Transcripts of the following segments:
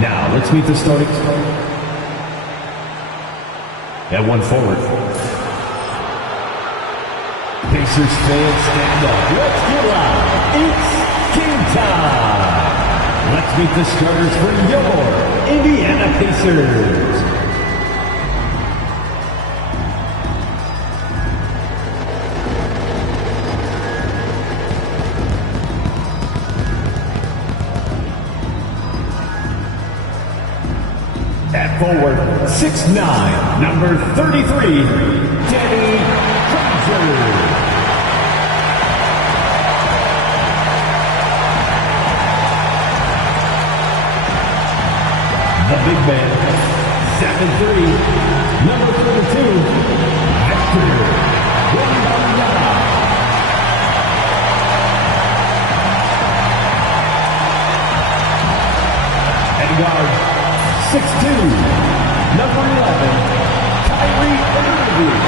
Now, let's meet the starting. At one forward. Pacers fans stand up. Let's get loud. It's game time. Let's meet the starters for your Indiana Pacers. At forward, 6'9", number 33, Danny Granger. The big man, 7'3", number 32, Victor Wembanyama. And guard, 6'2", number 11, Kyrie Irving.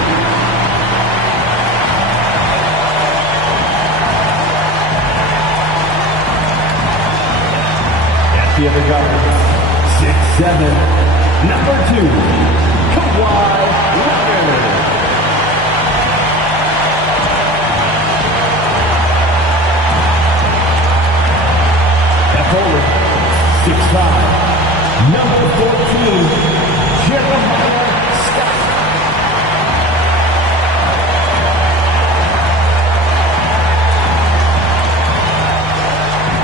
At the other guard, 6'7", number 2, Kawhi Leonard. At forward, 6'5", number 14, Jeremiah Scott.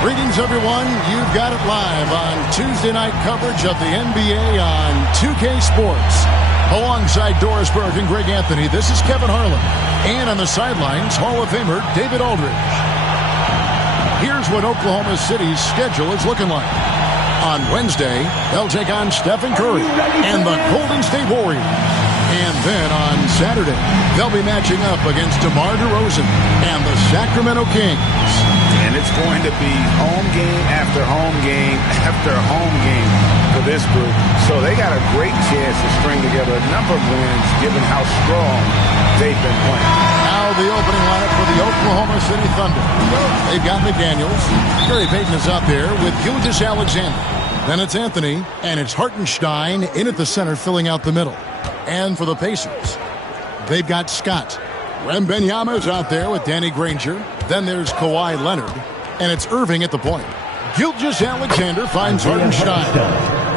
Greetings, everyone. You've got it live on Tuesday night coverage of the NBA on 2K Sports. Alongside Doris Burke and Greg Anthony, this is Kevin Harlan. And on the sidelines, Hall of Famer David Aldridge. Here's what Oklahoma City's schedule is looking like. On Wednesday, they'll take on Stephen Curry and the Golden State Warriors. And then on Saturday, they'll be matching up against DeMar DeRozan and the Sacramento Kings. And it's going to be home game after home game after home game for this group. So they got a great chance to string together a number of wins given how strong they've been playing. Now the opening lineup for the Oklahoma City Thunder. They've got McDaniels. Gary Payton is out there with Gilgeous-Alexander. Then it's Anthony, and it's Hartenstein in at the center, filling out the middle. And for the Pacers, they've got Scott. Wembanyama is out there with Danny Granger. Then there's Kawhi Leonard, and it's Irving at the point. Gilgeous-Alexander finds Hartenstein.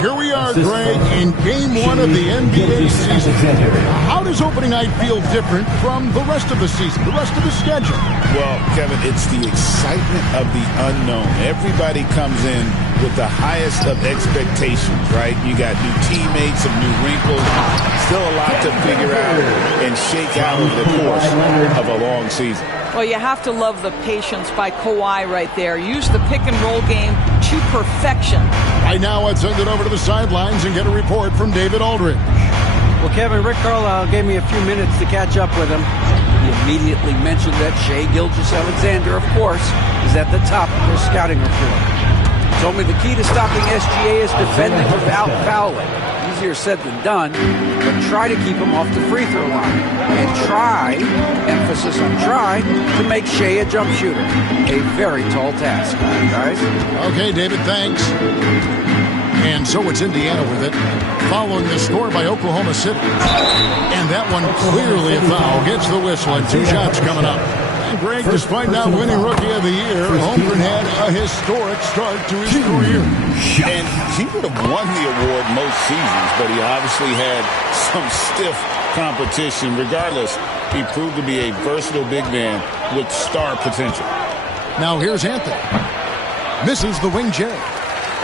Here we are, Greg, in Game 1 of the NBA season. How does opening night feel different from the rest of the season, the rest of the schedule? Well, Kevin, it's the excitement of the unknown. Everybody comes in with the highest of expectations, right? You got new teammates, some new wrinkles, still a lot to figure out and shake out over the course of a long season. Well, you have to love the patience by Kawhi right there. Use the pick-and-roll game to perfection. Right now, let's send it over to the sidelines and get a report from David Aldridge. Well, Kevin, Rick Carlisle gave me a few minutes to catch up with him. He immediately mentioned that Shai Gilgeous-Alexander, of course, is at the top of their scouting report. He told me the key to stopping SGA is defending without fouling. Easier said than done, but try to keep him off the free throw line. And try, emphasis on try, to make Shai a jump shooter. A very tall task, guys. Okay, David, thanks. And so it's Indiana with it, following the score by Oklahoma City. And that one clearly a foul. Gets the whistle, and 2 shots coming up. And Greg, despite not winning Rookie of the Year, Holmgren had a historic start to his career. And he would have won the award most seasons, but he obviously had some stiff competition. Regardless, he proved to be a versatile big man with star potential. Now here's Anthony. Misses the wing J.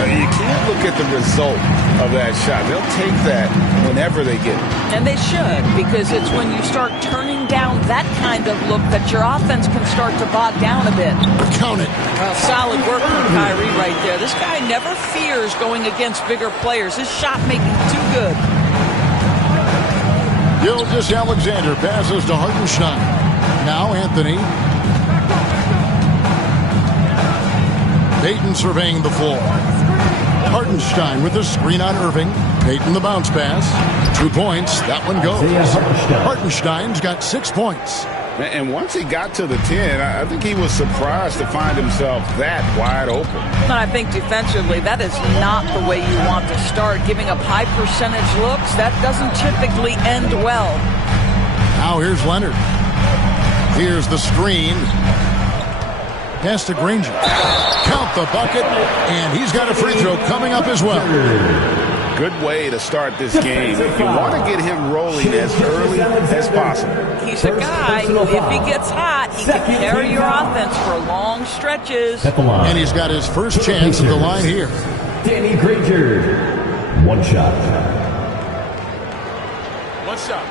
You can't look at the result of that shot. They'll take that whenever they get it. And they should, because it's when you start turning down that kind of look that your offense can start to bog down a bit. Count it. Well, solid work from Kyrie right there. This guy never fears going against bigger players. His shot making too good. Gilgeous-Alexander passes to Hartenstein. Now Anthony. Payton surveying the floor. Hartenstein with the screen on Irving. Payton the bounce pass. 2 points. That one goes. Hartenstein's got 6 points. And once he got to the 10, I think he was surprised to find himself that wide open. And I think defensively, that is not the way you want to start. Giving up high percentage looks, that doesn't typically end well. Now here's Leonard. Here's the screen. Pass to Granger. Count the bucket, and he's got a free throw coming up as well. Good way to start this game. You want to get him rolling as early as possible. He's a guy who, if he gets hot, he can carry your offense for long stretches. And he's got his first chance at the line here. Danny Granger. One shot. One shot.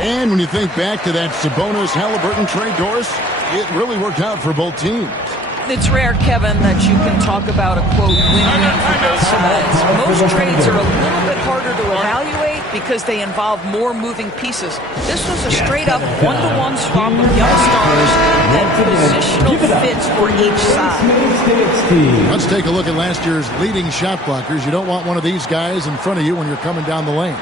And when you think back to that Sabonis-Halliburton trade, Doris, it really worked out for both teams. It's rare, Kevin, that you can talk about a, quote, win-win for both sides. Most trades are a little bit harder to evaluate because they involve more moving pieces. This was a straight-up one-to-one swap of young stars and positional fits for each side. Let's take a look at last year's leading shot blockers. You don't want one of these guys in front of you when you're coming down the lane.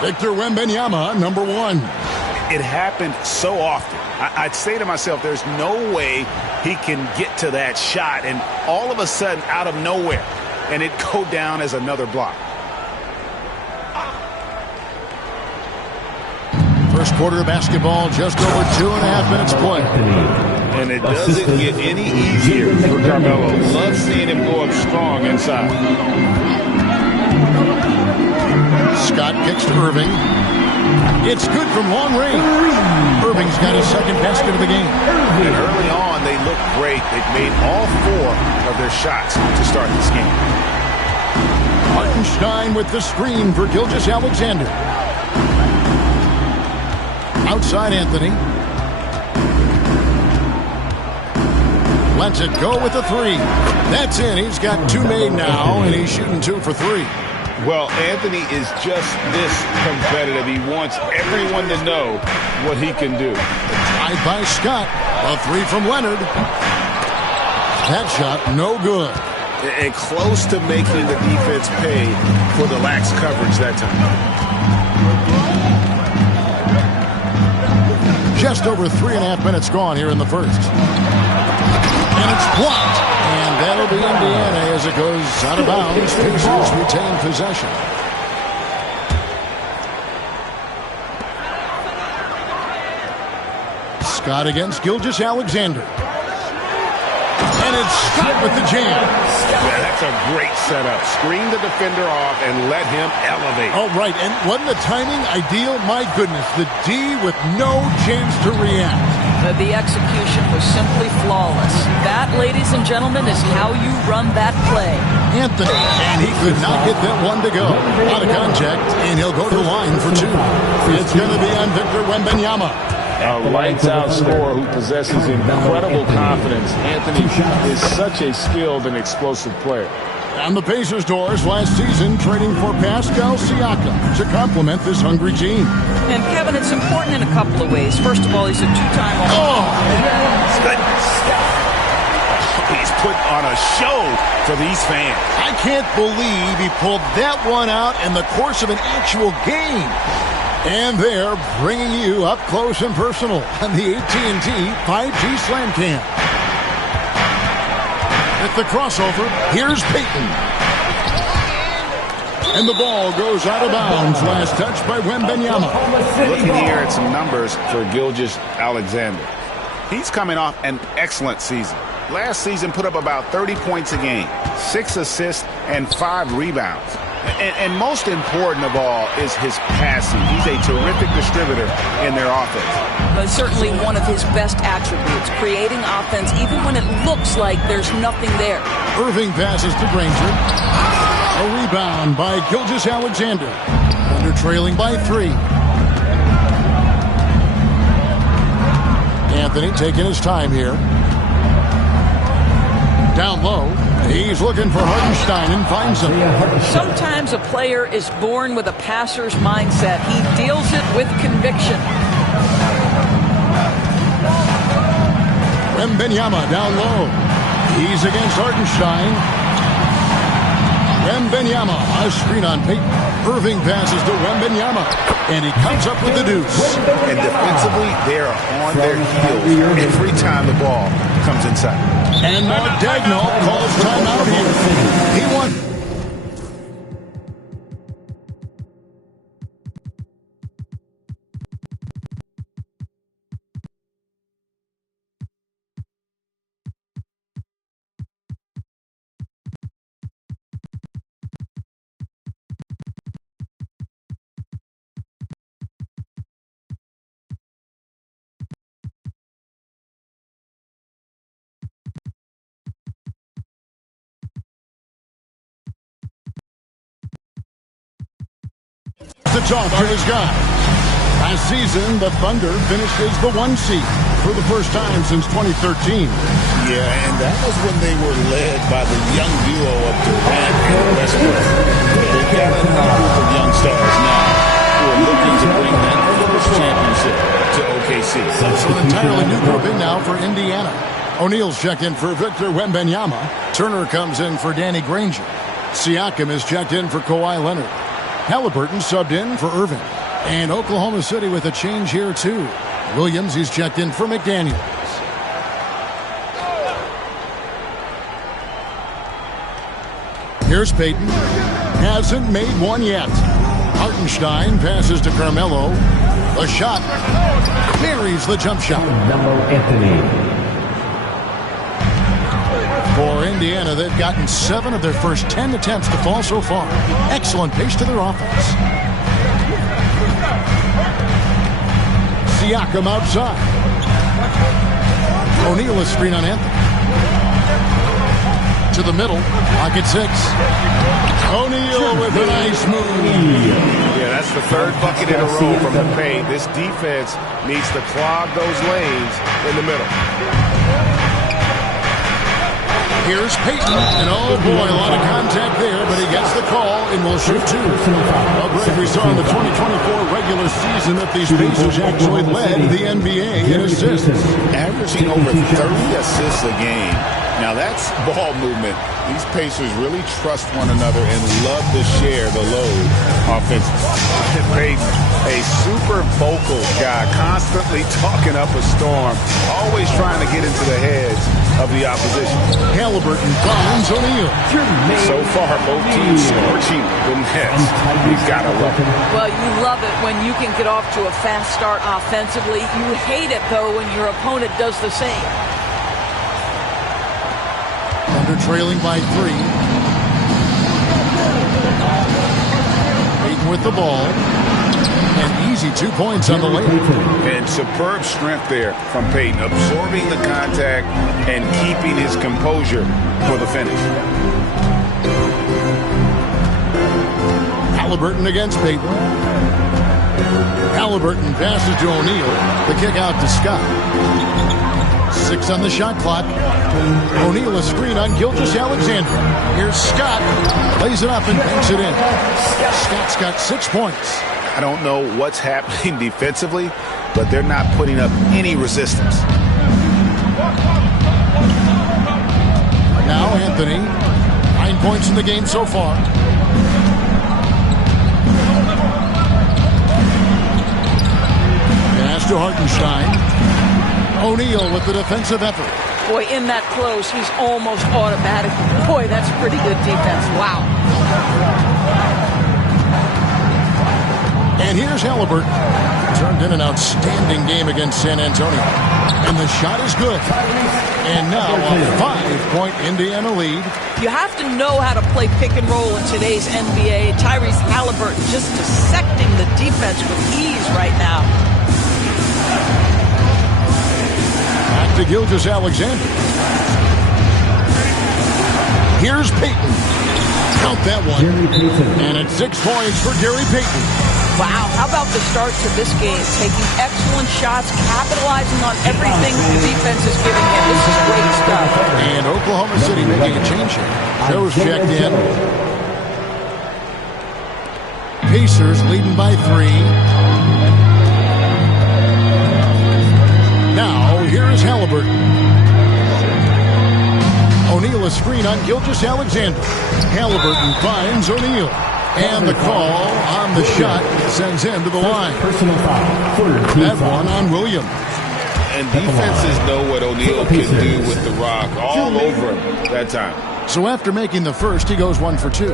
Victor Wembanyama, number 1. It happened so often. I'd say to myself, there's no way he can get to that shot, and all of a sudden, out of nowhere, and it go down as another block. First quarter of basketball, just over 2.5 minutes play. And it doesn't get any easier for Carmelo. Love seeing him go up strong inside. Scott kicks to Irving. It's good from long range. Irving's got his second basket of the game. And early on, they looked great. They've made all 4 of their shots to start this game. Hartenstein with the screen for Gilgeous-Alexander. Outside Anthony. Lets it go with the 3. That's in. He's got 2 made now, and he's shooting 2 for 3. Well, Anthony is just this competitive. He wants everyone to know what he can do. Tied by Scott. A 3 from Leonard. That shot, no good. And close to making the defense pay for the lax coverage that time. Just over 3.5 minutes gone here in the first. And it's blocked. And that'll be Indiana as it goes out of bounds. Pacers retain possession. Scott against Gilgeous-Alexander. And it's Scott with the jam. Yeah, that's a great setup. Screen the defender off and let him elevate. Oh, right. And wasn't the timing ideal? My goodness. The D with no chance to react. The execution was simply flawless. That, ladies and gentlemen, is how you run that play. Anthony, and he could not get that one to go. Out of contact, and he'll go to the line for 2. It's going to be on Victor Wembanyama. A lights-out scorer who possesses incredible confidence. Anthony is such a skilled and explosive player. And the Pacers, Doris, last season trading for Pascal Siakam to complement this hungry team. And, Kevin, it's important in a couple of ways. First of all, he's a 2-time All-Star. He's put on a show for these fans. I can't believe he pulled that one out in the course of an actual game. And they're bringing you up close and personal on the AT&T 5G Slam Cam. At the crossover, here's Payton. And the ball goes out of bounds. Last touch by Wembanyama. Looking here at some numbers for Gilgeous-Alexander. He's coming off an excellent season. Last season put up about 30 points a game, 6 assists, and 5 rebounds. And most important of all is his passing. He's a terrific distributor in their offense. But certainly one of his best attributes, creating offense even when it looks like there's nothing there. Irving passes to Granger. A rebound by Gilgeous-Alexander. Thunder trailing by 3. Anthony taking his time here. Down low. He's looking for Hartenstein and finds him. Sometimes a player is born with a passer's mindset. He deals it with conviction. Wembanyama down low. He's against Hartenstein. Wembanyama, a screen on Payton. Irving passes to Wembanyama, and he comes up with the deuce. And defensively, they are on their heels every time the ball comes inside. And Dagnall calls timeout here. He won. To talk to his guy. Last season, the Thunder finished as the 1 seed for the first time since 2013. Yeah, and that was when they were led by the young duo of Durant and Westbrook. They've got a new group of young stars now who are looking to bring that first championship to OKC. So an entirely new group in now for Indiana. O'Neal's checked in for Victor Wembanyama. Turner comes in for Danny Granger. Siakam is checked in for Kawhi Leonard. Halliburton subbed in for Irving. And Oklahoma City with a change here, too. Williams, he's checked in for McDaniels. Here's Payton. Hasn't made one yet. Hartenstein passes to Carmelo. A shot. Buries the jump shot. Anthony. For Indiana, they've gotten 7 of their first 10 attempts to fall so far. Excellent pace to their offense. Siakam outside. O'Neal is screen on Anthony. To the middle. Pocket 6. O'Neal with a nice move. Yeah, that's the third bucket in a row from the paint. This defense needs to clog those lanes in the middle. Here's Payton, and oh boy, a lot of contact there, but he gets the call and will shoot 2. Well, Greg, we saw in the 2024 regular season that these Pacers actually led the NBA in assists. Averaging over 30 assists a game. Now that's ball movement. These Pacers really trust one another and love to share the load offensively. Payton, a super vocal guy, constantly talking up a storm, always trying to get into the heads of the opposition. Halliburton finds O'Neal. So far, both teams scorching the nets. You've got to love it. Well, you love it when you can get off to a fast start offensively. You hate it, though, when your opponent does the same. Thunder trailing by 3. Payton with the ball. And easy 2 points on the layup. And superb strength there from Payton, absorbing the contact and keeping his composure for the finish. Halliburton against Payton. Halliburton passes to O'Neal. The kick out to Scott. 6 on the shot clock. O'Neal a screen on Gilgeous-Alexander. Here's Scott. Lays it up and banks it in. Scott's got 6 points. I don't know what's happening defensively, but they're not putting up any resistance. Now Anthony. 9 points in the game so far. Pass to Hartenstein. O'Neal with the defensive effort. Boy, in that close, he's almost automatic. Boy, that's pretty good defense. Wow. And here's Halliburton. Turned in an outstanding game against San Antonio. And the shot is good. And now a 5-point Indiana lead. You have to know how to play pick and roll in today's NBA. Tyrese Halliburton just dissecting the defense with ease right now. Back to Gilgeous-Alexander. Here's Payton. Count that one. And it's 6 points for Gary Payton. Wow, how about the start to this game? Taking excellent shots, capitalizing on everything the defense is giving him. This is great stuff. And Oklahoma City making a change here. Joe's checked in. Pacers leading by 3. Now, here is Halliburton. O'Neal a screen on Gilgeous-Alexander. Halliburton finds O'Neal. And the call on the shot sends him to the line. Personal foul. Third That team one foul. on Williams. And defenses know what O'Neal can do with the rock all over him that time. So after making the first, he goes 1 for 2.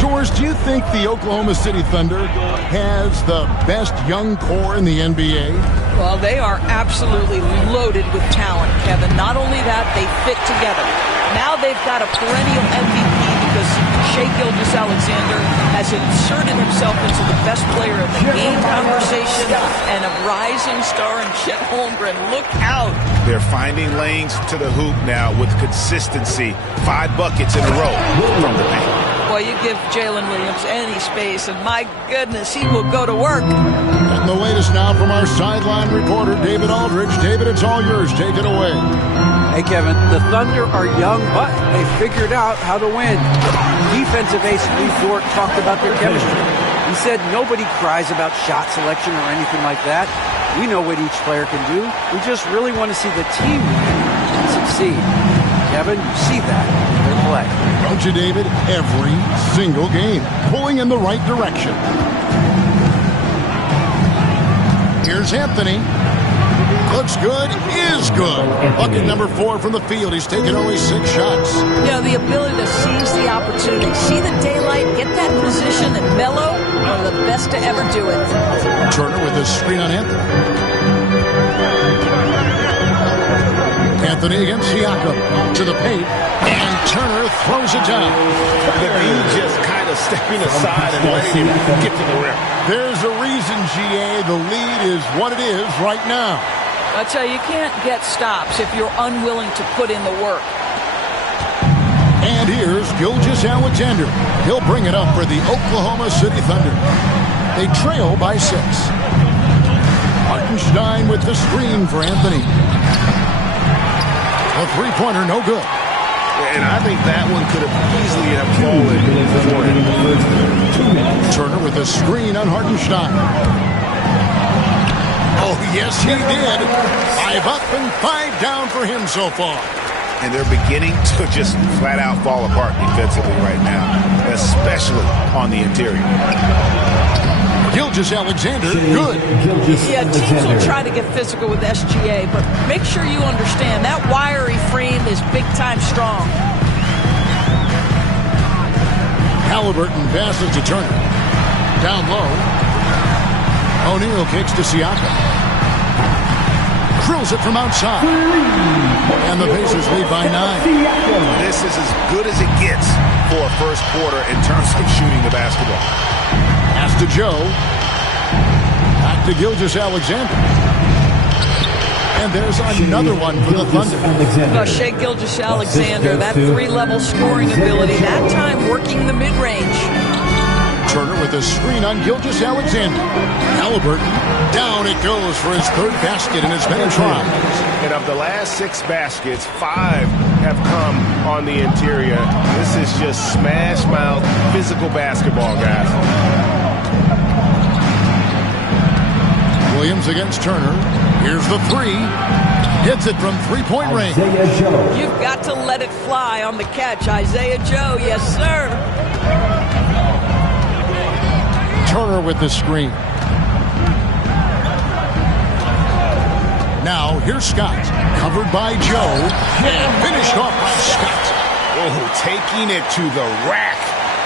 Doris, do you think the Oklahoma City Thunder has the best young core in the NBA? Well, they are absolutely loaded with talent, Kevin. Not only that, they fit together. Now they've got a perennial MVP because Shai Gilgeous-Alexander has inserted himself into the best player in the game conversation and a rising star in Chet Holmgren. Look out. They're finding lanes to the hoop now with consistency. 5 buckets in a row from the paint. Boy, you give Jalen Williams any space, and my goodness, he will go to work. And the latest now from our sideline reporter, David Aldridge. David, it's all yours. Take it away. Hey, Kevin, the Thunder are young, but they figured out how to win. Defensive ace Lee Dort talked about their chemistry. He said nobody cries about shot selection or anything like that. We know what each player can do. We just really want to see the team win and succeed. Kevin, you see that in their play. Don't you, David? Every single game, pulling in the right direction. Here's Anthony. Looks good, is good. Bucket number 4 from the field. He's taken only 6 shots. You know, the ability to seize the opportunity, see the daylight, get that position, and mellow, one of the best to ever do it. Turner with the screen on Anthony. Anthony against Siakam. To the paint. And Turner throws it down. The dude just kind of stepping aside and letting him get to the rim. There's a reason, GA, the lead is what it is right now. I tell you, you can't get stops if you're unwilling to put in the work. And here's Gilgeous-Alexander. He'll bring it up for the Oklahoma City Thunder. They trail by 6. Hartenstein with the screen for Anthony. A three-pointer, no good. And I think that one could have easily have fallen for him. Turner with the screen on Hartenstein. Oh, yes, he did. 5 up and 5 down for him so far. And they're beginning to just flat out fall apart defensively right now, especially on the interior. Gilgeous-Alexander, good. Yeah, teams will try to get physical with SGA, but make sure you understand that wiry frame is big-time strong. Halliburton passes to Turner. Down low. O'Neal kicks to Siakam. Drills it from outside. And the Pacers lead by 9. This is as good as it gets for a first quarter in terms of shooting the basketball. Pass to Joe. Back to Gilgeous-Alexander. And there's another one for the Thunder. Well, Shai Gilgeous-Alexander, that 3-level scoring ability, that time working the mid-range. Turner with a screen on Gilgeous-Alexander. Halliburton, down it goes for his 3rd basket in as many tries. And of the last 6 baskets, 5 have come on the interior. This is just smash mouth physical basketball, guys. Williams against Turner. Here's the 3. Hits it from 3-point range. You've got to let it fly on the catch. Isaiah Joe, yes, sir. Turner with the screen. Now, here's Scott. Covered by Joe. And finished off by Scott. Oh, taking it to the rack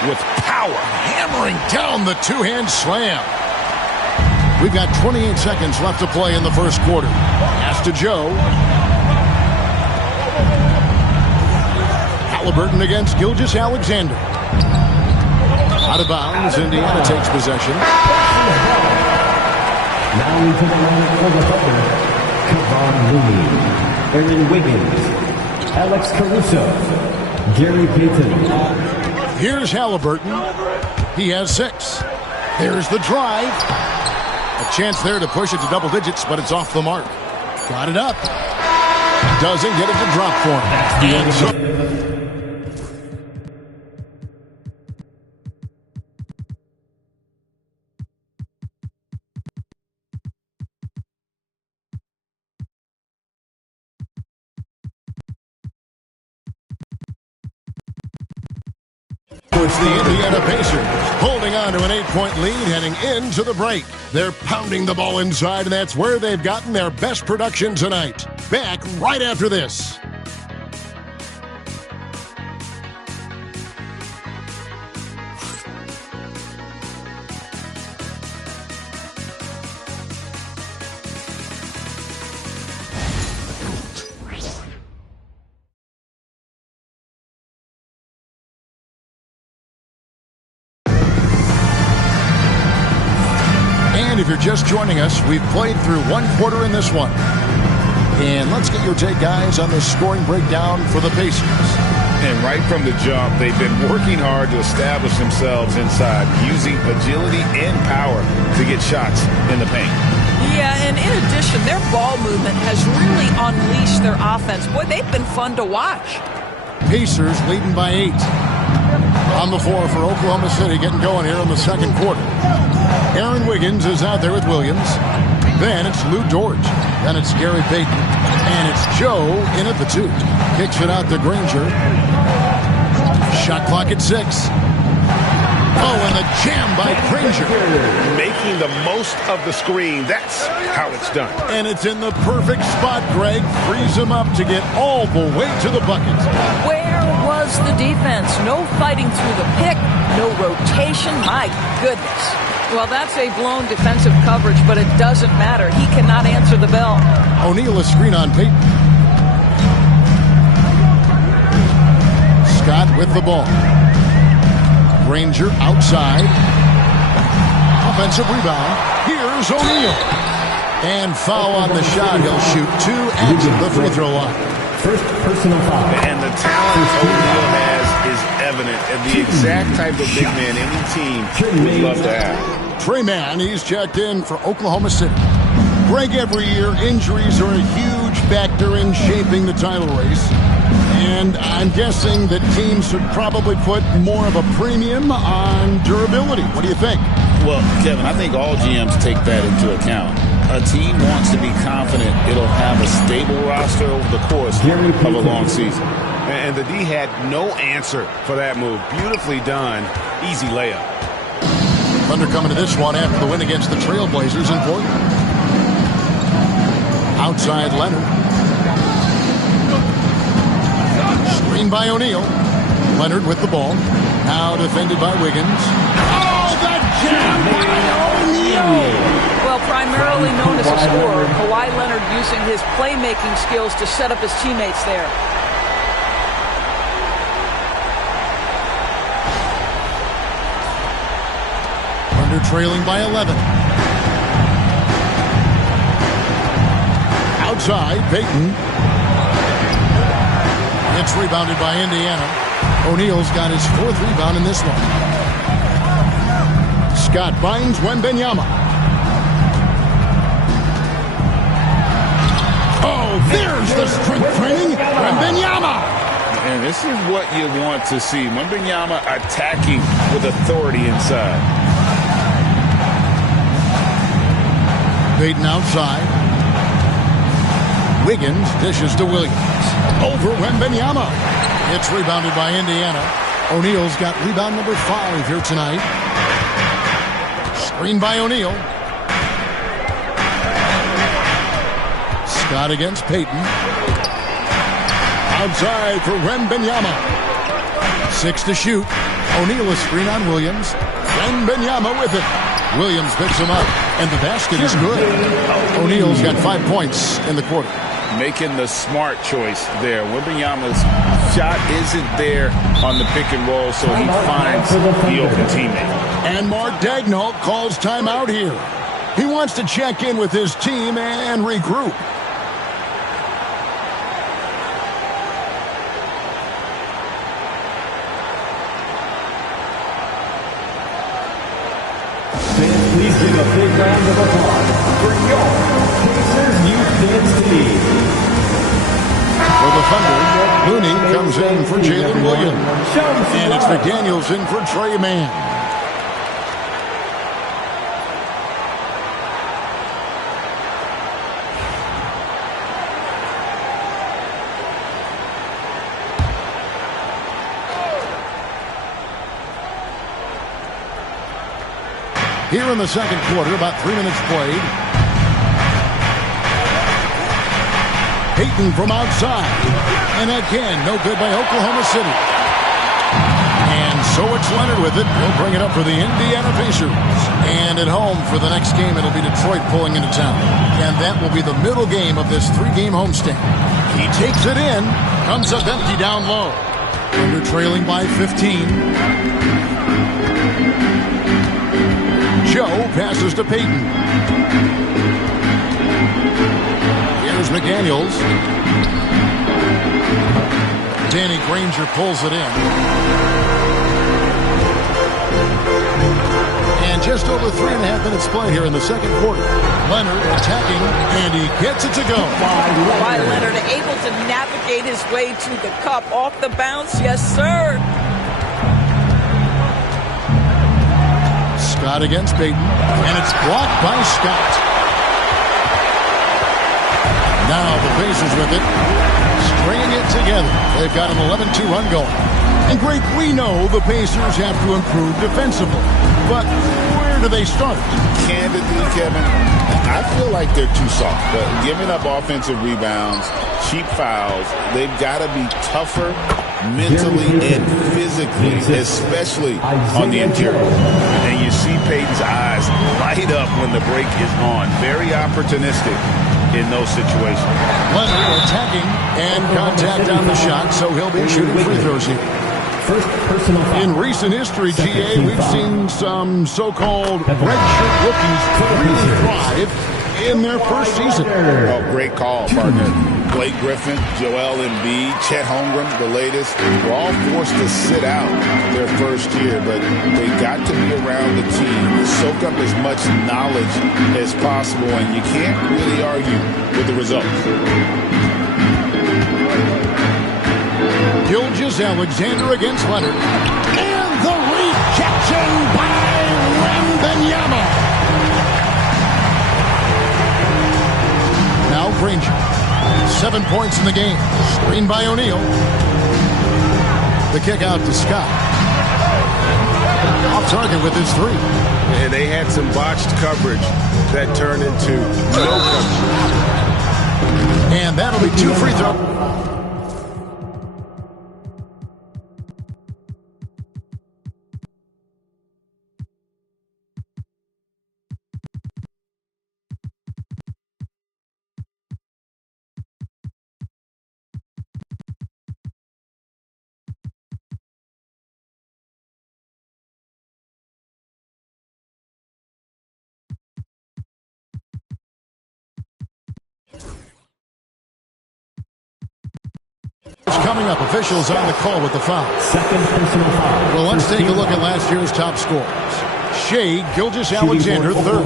with power. Hammering down the 2-hand slam. We've got 28 seconds left to play in the first quarter. Pass to Joe. Halliburton against Gilgeous-Alexander. Out of bounds, Indiana takes possession. Now into the line for the Thunder. Kevon Looney, Aaron Wiggins, Alex Caruso, Gary Payton. Here's Halliburton. He has 6. There's the drive. A chance there to push it to double digits, but it's off the mark. Got it up. Doesn't get it to drop for him. It's the Indiana Pacers holding on to an 8-point lead heading into the break. They're pounding the ball inside, and that's where they've gotten their best production tonight. Back right after this. If you're just joining us, we've played through one quarter in this one. And let's get your take, guys, on the scoring breakdown for the Pacers. And right from the jump, they've been working hard to establish themselves inside, using agility and power to get shots in the paint. Yeah, and in addition, their ball movement has really unleashed their offense. Boy, they've been fun to watch. Pacers leading by 8. On the floor for Oklahoma City, getting going here in the second quarter. Aaron Wiggins is out there with Williams. Then it's Lou Dort. Then it's Gary Payton. And it's Joe in at the 2. Kicks it out to Granger. Shot clock at 6. Oh, and the jam by Granger. Making the most of the screen. That's how it's done. And it's in the perfect spot, Greg. Frees him up to get all the way to the bucket. Where was the defense? No fighting through the pick. No rotation. My goodness. Well, that's a blown defensive coverage, but it doesn't matter. He cannot answer the bell. O'Neal a screen on Payton. Scott with the ball. Granger outside. Offensive rebound. Here's O'Neal. And foul on the shot. He'll shoot 2 at the free throw line. First personal foul. And the talent O'Neal has is evident, and the exact type of big man any team would love to have. Trey Mann, he's checked in for Oklahoma City. Greg, every year, injuries are a huge factor in shaping the title race. And I'm guessing that teams should probably put more of a premium on durability. What do you think? Well, Kevin, I think all GMs take that into account. A team wants to be confident it'll have a stable roster over the course of a long season. And the D had no answer for that move. Beautifully done. Easy layup. Thunder coming to this one after the win against the Trailblazers in Portland. Outside Leonard. Screen by O'Neal. Leonard with the ball. Now defended by Wiggins. Oh, the jam by O'Neal! Well, primarily known as a scorer, Kawhi Leonard using his playmaking skills to set up his teammates there. Thunder trailing by 11. Outside, Payton. It's rebounded by Indiana. O'Neal's got his 4th rebound in this one. Scott finds Wembanyama. Oh, there's the strength training. Wembanyama. And this is what you want to see. Wembanyama attacking with authority inside. Payton outside. Wiggins dishes to Williams. Over Wembanyama. It's rebounded by Indiana. O'Neal's got rebound number 5 here tonight. Screen by O'Neal. Scott against Payton. Outside for Wembanyama. 6 to shoot. O'Neal a screen on Williams. Wembanyama with it. Williams picks him up, and the basket is good. O'Neal's got 5 points in the quarter. Making the smart choice there. Wembanyama's shot isn't there on the pick and roll, so he finds the open teammate. And Mark Daigneault calls timeout here. He wants to check in with his team and regroup. Please give a big round of applause for your Pacers Youth Dance Team. For the Thunder, Looney comes in for Jalen Williams. And it's McDaniels in for Trey Mann. Here in the second quarter, about 3 minutes played. Payton from outside. And again, no good by Oklahoma City. And so it's Leonard with it. He'll bring it up for the Indiana Pacers. And at home for the next game, it'll be Detroit pulling into town. And that will be the middle game of this 3-game homestand. He takes it in. Comes up empty down low. Under trailing by 15. Joe passes to Payton. Here's McDaniels. Danny Granger pulls it in. And just over 3.5 minutes play here in the second quarter. Leonard attacking, and he gets it to go. Why Leonard able to navigate his way to the cup off the bounce? Yes, sir. Scott against Payton, and it's blocked by Scott. Now the Pacers with it, stringing it together. They've got an 11-2 run going. And Greg, we know the Pacers have to improve defensively, but where do they start? Candidly, Kevin, I feel like they're too soft. But giving up offensive rebounds, cheap fouls, they've got to be tougher mentally and physically, especially on the interior. And you see Payton's eyes light up when the break is on. Very opportunistic in those situations. Leonard attacking and contact on the shot, so he'll be shooting free throws here. First personal foul. In recent history, GA, we've seen some so-called redshirt rookies really thrive in their first season. Oh, great call, partner. Blake Griffin, Joel Embiid, Chet Holmgren, the latest, were all forced to sit out their first year, but they got to be around the team, soak up as much knowledge as possible, and you can't really argue with the results. Gilgeous-Alexander against Leonard. And the rejection by Wembanyama. Now Granger. 7 points in the game. Screened by O'Neal. The kick out to Scott. Off target with his three. And they had some botched coverage that turned into no coverage. And that'll be 2 free throws. Coming up, officials on the call with the foul. Second personal foul. Well, let's take a look at last year's top scorers. Shea Gilgeous-Alexander, third.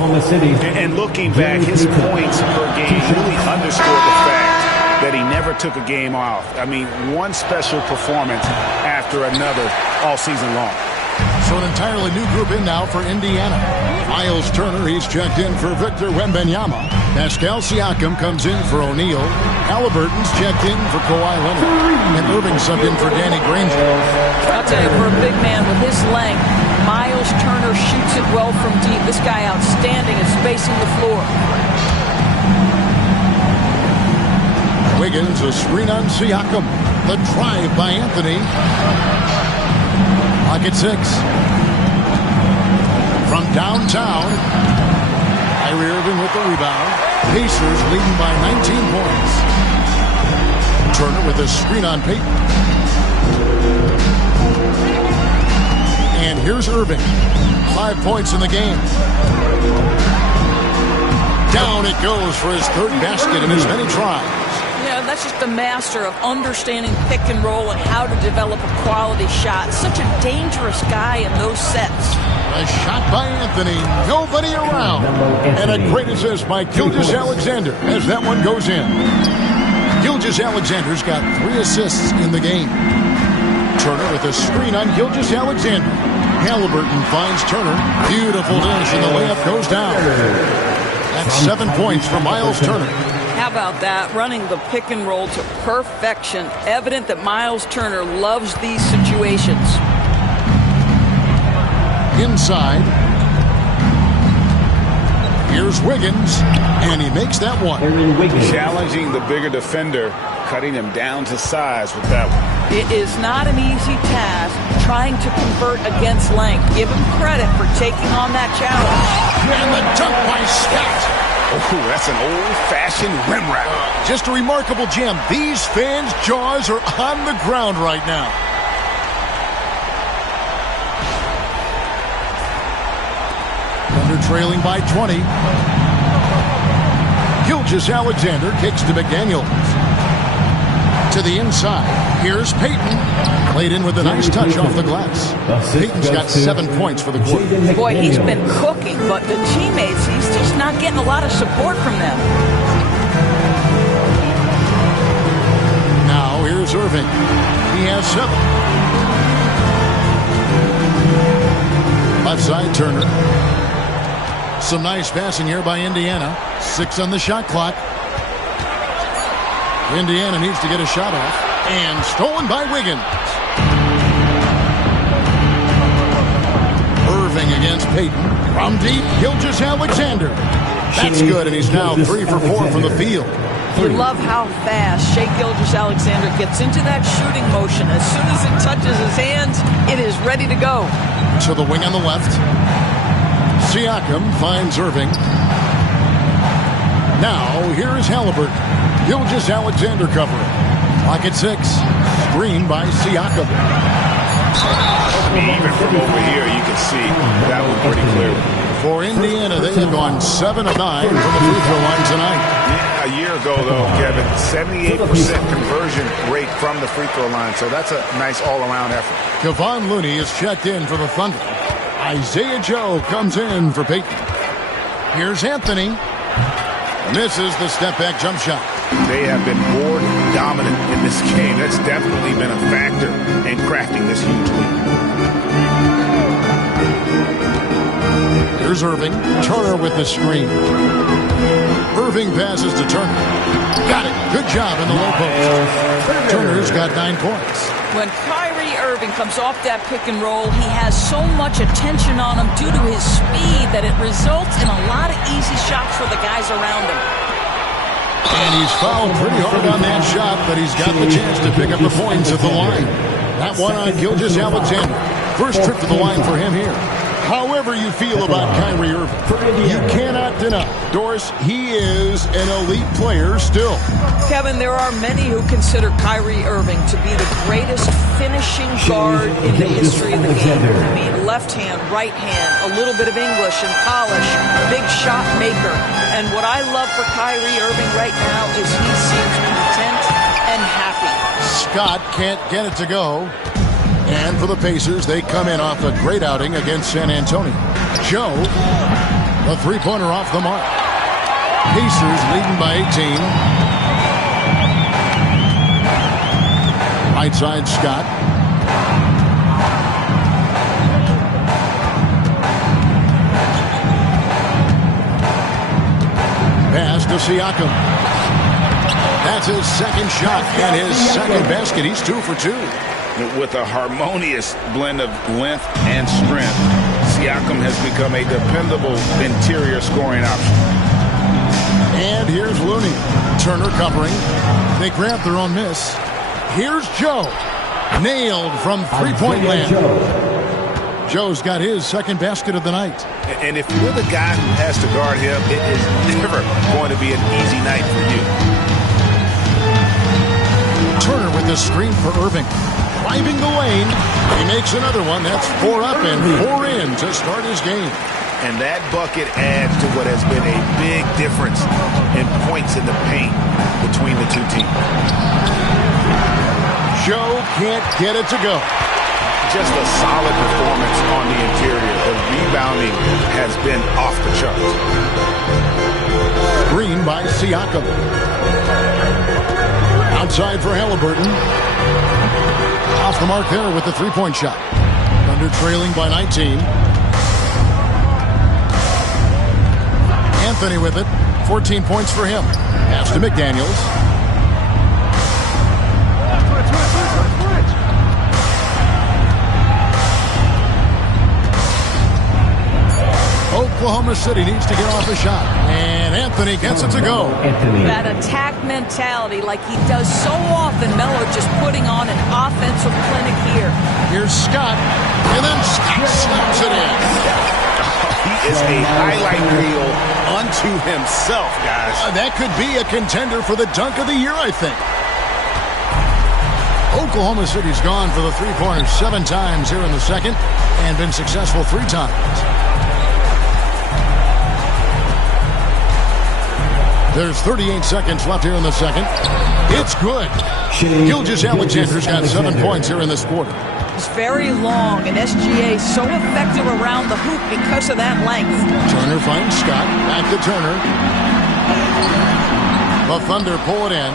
And looking back, his points per game really underscore the fact that he never took a game off. I mean, one special performance after another all season long. So an entirely new group in now for Indiana. Miles Turner, he's checked in for Victor Wembanyama. Pascal Siakam comes in for O'Neal. Halliburton's checked in for Kawhi Leonard. And Irving subbed in for Danny Granger. I'll tell you, for a big man with his length, Miles Turner shoots it well from deep. This guy outstanding at spacing the floor. Wiggins, a screen on Siakam. The drive by Anthony. Pocket 6. From downtown, Kyrie Irving with the rebound. Pacers leading by 19 points. Turner with a screen on Payton. And here's Irving. 5 points in the game. Down it goes for his third basket in as many tries. Yeah, that's just the master of understanding pick and roll and how to develop a quality shot. Such a dangerous guy in those sets. A shot by Anthony. Nobody around. And a great assist by Gilgeous-Alexander as that one goes in. Gilgeous-Alexander's got 3 assists in the game. Turner with a screen on Gilgeous-Alexander. Halliburton finds Turner. Beautiful dish, and the layup goes down. That's 7 points for Miles Turner. How about that? Running the pick and roll to perfection. Evident that Miles Turner loves these situations. Inside. Here's Wiggins, and he makes that one. Aaron Wiggins. Challenging the bigger defender, cutting him down to size with that one. It is not an easy task trying to convert against length. Give him credit for taking on that challenge. And the dunk by Scott. Oh, that's an old-fashioned rim wrap. Just a remarkable jam. These fans' jaws are on the ground right now. Thunder trailing by 20. Gilgeous-Alexander kicks to McDaniels. To the inside. Here's Payton. Played in with a nice touch off the glass. Payton's got 7 points for the quarter. Boy, he's been cooking, but the teammates, he's just not getting a lot of support from them. Now here's Irving. He has 7. Left side, Turner. Some nice passing here by Indiana. 6 on the shot clock. Indiana needs to get a shot off. And stolen by Wiggins. Irving against Payton. From deep, Gilgeous-Alexander. That's good, and he's now 3 for 4 from the field. You love how fast Shai Gilgeous-Alexander gets into that shooting motion. As soon as it touches his hands, it is ready to go. To the wing on the left. Siakam finds Irving. Now, here is Halliburton. Gilgeous-Alexander covering. Pocket 6. Screen by Siakam. Even from over here, you can see that one pretty clearly. For Indiana, they have gone 7 of 9 from the free throw line tonight. Yeah, a year ago, though, Kevin, 78% conversion rate from the free throw line. So that's a nice all-around effort. Kevon Looney is checked in for the Thunder. Isaiah Joe comes in for Payton. Here's Anthony. Misses the step-back jump shot. They have been board dominant in this game. That's definitely been a factor in crafting this huge lead. Here's Irving. Turner with the screen. Irving passes to Turner. Got it. Good job in the low post. Turner's got 9 points. When Kyrie Irving comes off that pick and roll, he has so much attention on him due to his speed that it results in a lot of easy shots for the guys around him. And he's fouled pretty hard on that shot, but he's got the chance to pick up the points at the line. That one on Gilgeous-Alexander. First trip to the line for him here. However you feel about Kyrie Irving, you cannot deny, Doris, he is an elite player still. Kevin, there are many who consider Kyrie Irving to be the greatest finishing guard in the history of the game. I mean, left hand, right hand, a little bit of English and polish, big shot maker. And what I love for Kyrie Irving right now is he seems content and happy. Scott can't get it to go. And for the Pacers, they come in off a great outing against San Antonio. Joe, a three-pointer off the mark. Pacers leading by 18. Right side, Scott. Pass to Siakam. That's his second shot and his second basket. He's 2 for 2. With a harmonious blend of length and strength, Siakam has become a dependable interior scoring option. And here's Looney. Turner covering. They grab their own miss. Here's Joe. Nailed from three-point land. Joe's got his second basket of the night. And if you're the guy who has to guard him, it is never going to be an easy night for you. Turner with the screen for Irving. Driving the lane. He makes another one. That's 4 up and 4 in to start his game. And that bucket adds to what has been a big difference in points in the paint between the two teams. Joe can't get it to go. Just a solid performance on the interior. The rebounding has been off the charts. Green by Siakam. Outside for Halliburton. Off the mark there with the three-point shot. Thunder trailing by 19. Anthony with it. 14 points for him. Pass to McDaniels. Oklahoma City needs to get off a shot. And Anthony gets it to go. That attack mentality, like he does so often. Melo just putting on an offensive clinic here. Here's Scott. And then Scott slams it in. He is a highlight reel unto himself, guys. That could be a contender for the dunk of the year, I think. Oklahoma City's gone for the three-pointers 7 times here in the second and been successful 3 times. There's 38 seconds left here in the second. It's good. Gilgeous-Alexander's got 7 points here in this quarter. It's very long, and SGA so effective around the hoop because of that length. Turner finds Scott. Back to Turner. The Thunder pull it in.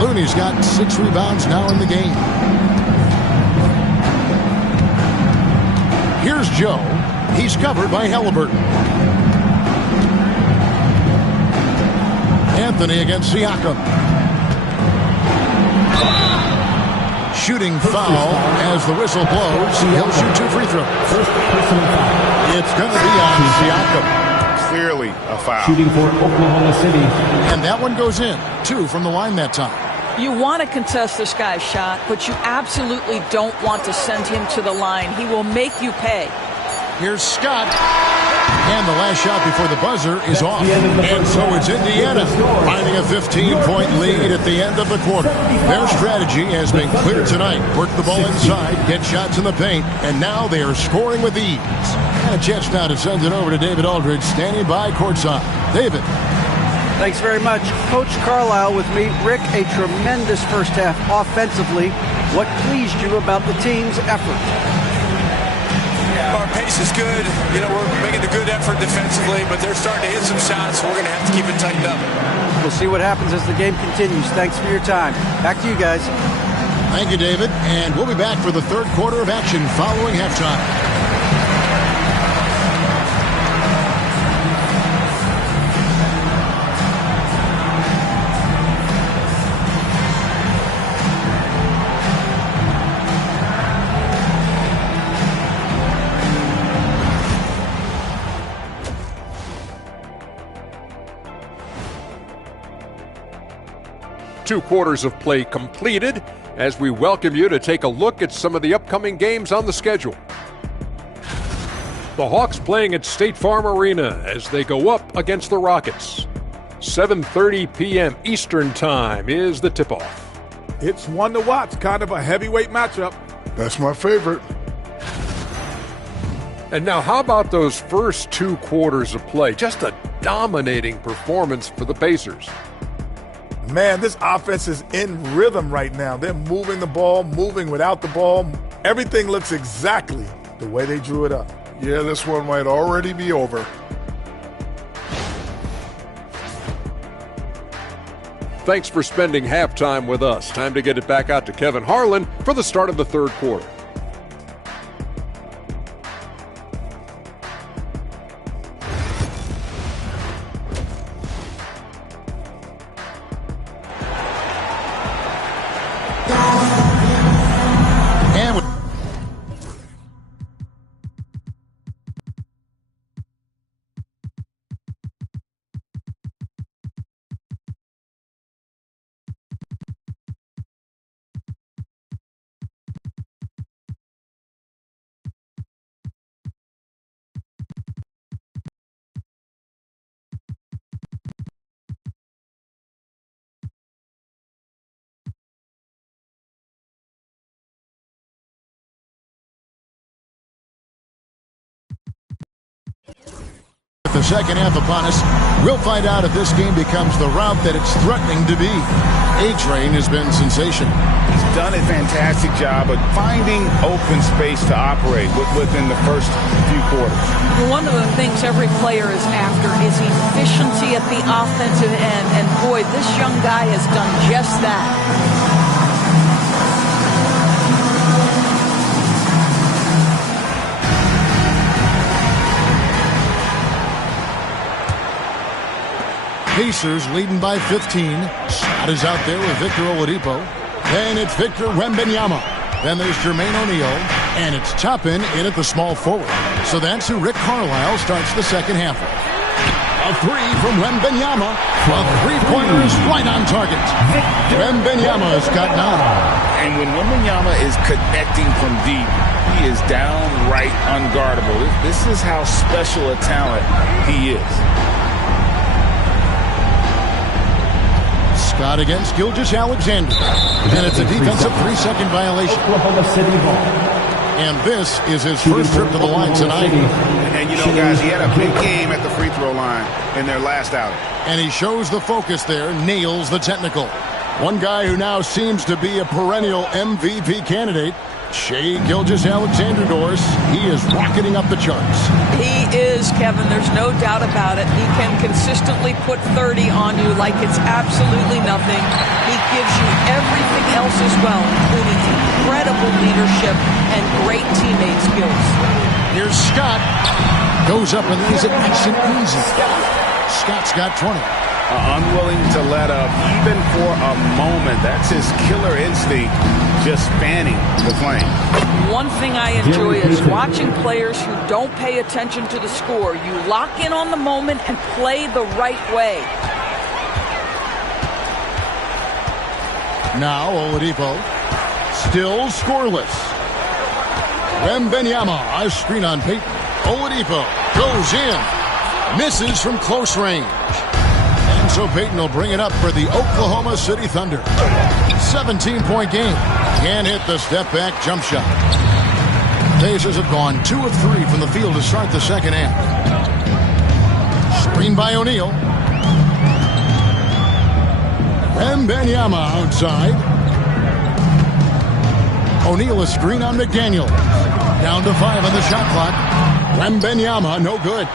Looney's got 6 rebounds now in the game. Here's Joe. He's covered by Halliburton. Anthony against Siakam. Shooting foul as the whistle blows. He'll shoot 2 free throws. It's going to be on Siakam. Clearly a foul. Shooting for Oklahoma City. And that one goes in. 2 from the line that time. You want to contest this guy's shot, but you absolutely don't want to send him to the line. He will make you pay. Here's Scott. And the last shot before the buzzer is off. And so it's Indiana finding a 15-point lead at the end of the quarter. Their strategy has been clear tonight. Work the ball inside, get shots in the paint, and now they are scoring with ease. And a chance now to send it over to David Aldridge, standing by courtside. David. Thanks very much. Coach Carlisle with me. Rick, a tremendous first half offensively. What pleased you about the team's effort? Our pace is good. You know, we're making a good effort defensively, but they're starting to hit some shots. We're going to have to keep it tightened up. We'll see what happens as the game continues. Thanks for your time. Back to you guys. Thank you, David. And we'll be back for the third quarter of action following halftime. Two quarters of play completed as we welcome you to take a look at some of the upcoming games on the schedule. The Hawks playing at State Farm Arena as they go up against the Rockets. 7:30 p.m. Eastern Time is the tip-off. It's one to watch, kind of a heavyweight matchup. That's my favorite. And now how about those first 2 quarters of play? Just a dominating performance for the Pacers. Man, this offense is in rhythm right now. They're moving the ball, moving without the ball. Everything looks exactly the way they drew it up. Yeah, this one might already be over. Thanks for spending halftime with us. Time to get it back out to Kevin Harlan for the start of the third quarter. The second half upon us. We'll find out if this game becomes the route that it's threatening to be. A-Train has been sensational. He's done a fantastic job of finding open space to operate within the first few quarters. One of the things every player is after is efficiency at the offensive end. And boy, this young guy has done just that. Pacers leading by 15. Shot is out there with Victor Oladipo. And it's Victor Wembanyama. Then there's Jermaine O'Neal, and it's Toppin in at the small forward. So that's who Rick Carlisle starts the second half with. A three from Wembanyama. A three-pointer is right on target. Wembanyama has got 9. And when Wembanyama is connecting from deep, he is downright unguardable. This is how special a talent he is. Scott against Gilgeous-Alexander. And it's a defensive 3-second violation. Oklahoma City ball. And this is his first trip to the line tonight. And, you know, guys, he had a big game at the free throw line in their last outing. And he shows the focus there, nails the technical. One guy who now seems to be a perennial MVP candidate, Shai Gilgeous-Alexander Doris. He is rocketing up the charts. He is, Kevin. There's no doubt about it. He can consistently put 30 on you like it's absolutely nothing. He gives you everything else as well, including incredible leadership and great teammate skills. Here's Scott. Goes up and lays it nice and easy. Scott's got 20. Unwilling to let up even for a moment. That's his killer instinct, just fanning the flame. One thing I enjoy is watching players who don't pay attention to the score. You lock in on the moment and play the right way. Now Oladipo, still scoreless. Wembanyama, a screen on Peyton. Oladipo goes in, misses from close range. And so Peyton will bring it up for the Oklahoma City Thunder. 17-point game. Can't hit the step-back jump shot. Pacers have gone 2 of 3 from the field to start the second half. Screen by O'Neal. Wembanyama outside. O'Neal a screen on McDaniels. Down to 5 on the shot clock. Wembanyama, no good.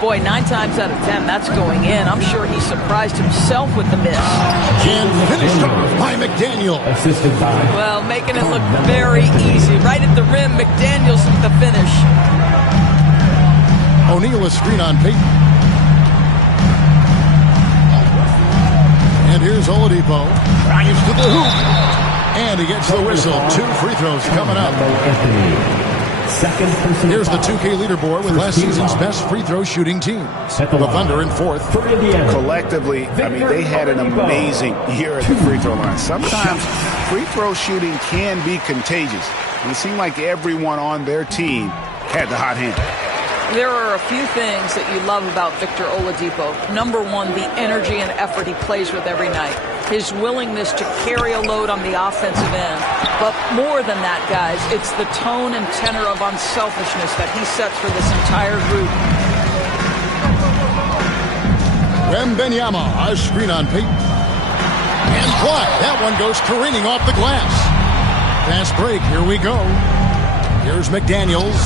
Boy, 9 times out of 10, that's going in. I'm sure he surprised himself with the miss. And finished off by McDaniel. Assisted by. Well, making it look very easy. Right at the rim, McDaniels with the finish. O'Neal a screen on Peyton. And here's Oladipo. Drives to the hoop. And he gets the whistle. 2 free throws coming up. Here's the 2K leaderboard with last season's best free throw shooting teams. The Thunder in 4th. Collectively, I mean, they had an amazing year at the free throw line. Sometimes free throw shooting can be contagious. And it seemed like everyone on their team had the hot hand. There are a few things that you love about Victor Oladipo. Number one, the energy and effort he plays with every night. His willingness to carry a load on the offensive end. But more than that, guys, it's the tone and tenor of unselfishness that he sets for this entire group. Wembanyama, a screen on Peyton. And blocked. That one goes careening off the glass. Fast break, here we go. Here's McDaniels.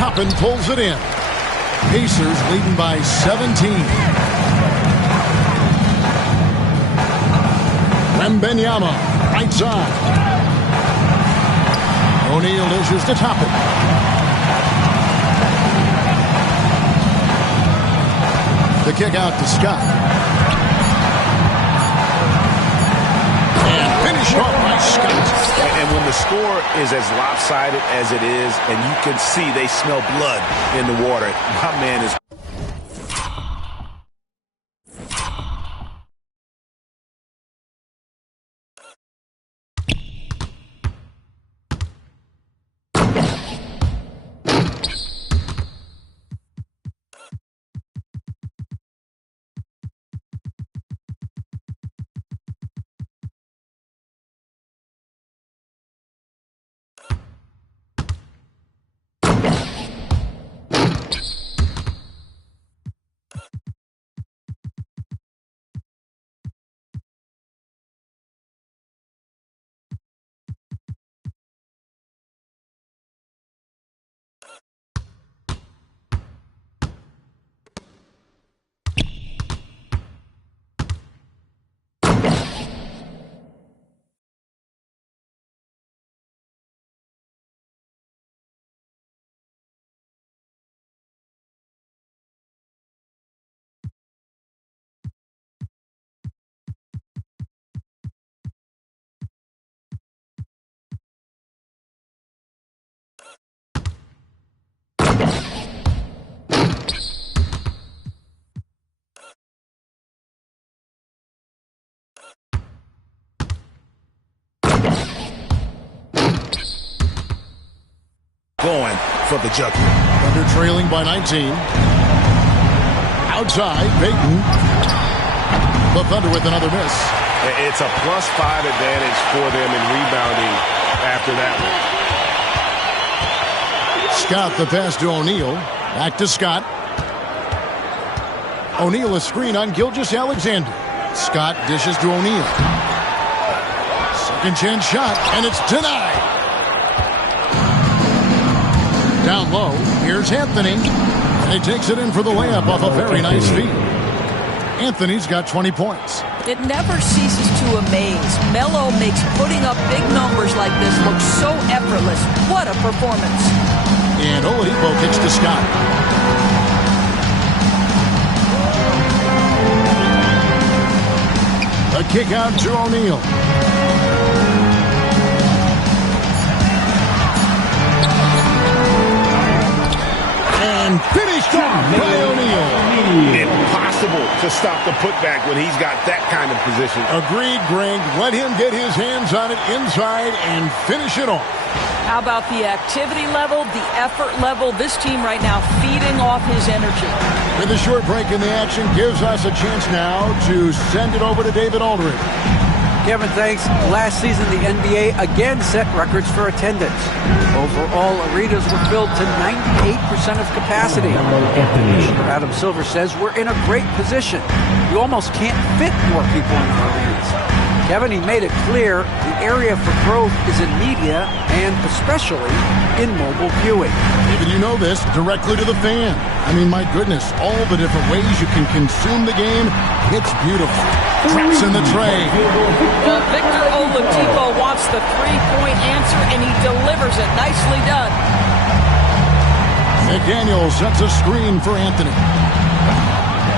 Toppin pulls it in. Pacers leading by 17. Wembanyama, right side. O'Neal dishes to Toppin. The kick out to Scott. And finished off by Scott. And when the score is as lopsided as it is, and you can see they smell blood in the water, my man is... going for the jugular. Thunder trailing by 19. Outside, Payton. The Thunder with another miss. It's a +5 advantage for them in rebounding after that one. Scott the pass to O'Neal. Back to Scott. O'Neal a screen on Gilgeous-Alexander. Scott dishes to O'Neal. Second chance shot, and it's denied. Down low, here's Anthony. And he takes it in for the layup off a very nice feed. Anthony's got 20 points. It never ceases to amaze. Melo makes putting up big numbers like this look so effortless. What a performance. And Oladipo kicks to Scott. A kick out to O'Neal. And finished off by O'Neal. Impossible to stop the putback when he's got that kind of position. Agreed, Greg. Let him get his hands on it inside and finish it off. How about the activity level, the effort level? This team right now feeding off his energy. With a short break in the action gives us a chance now to send it over to David Aldridge. Kevin, thanks. Last season, the NBA again set records for attendance. Overall, arenas were filled to 98% of capacity. Adam Silver says we're in a great position. You almost can't fit more people in our arenas. Kevin, he made it clear the area for growth is in media and especially in mobile viewing. David, you know this, directly to the fan. I mean, my goodness, all the different ways you can consume the game. It's beautiful. Traps in the tray. Victor Oladipo wants the three-point answer, and he delivers it. Nicely done. McDaniel sets a screen for Anthony.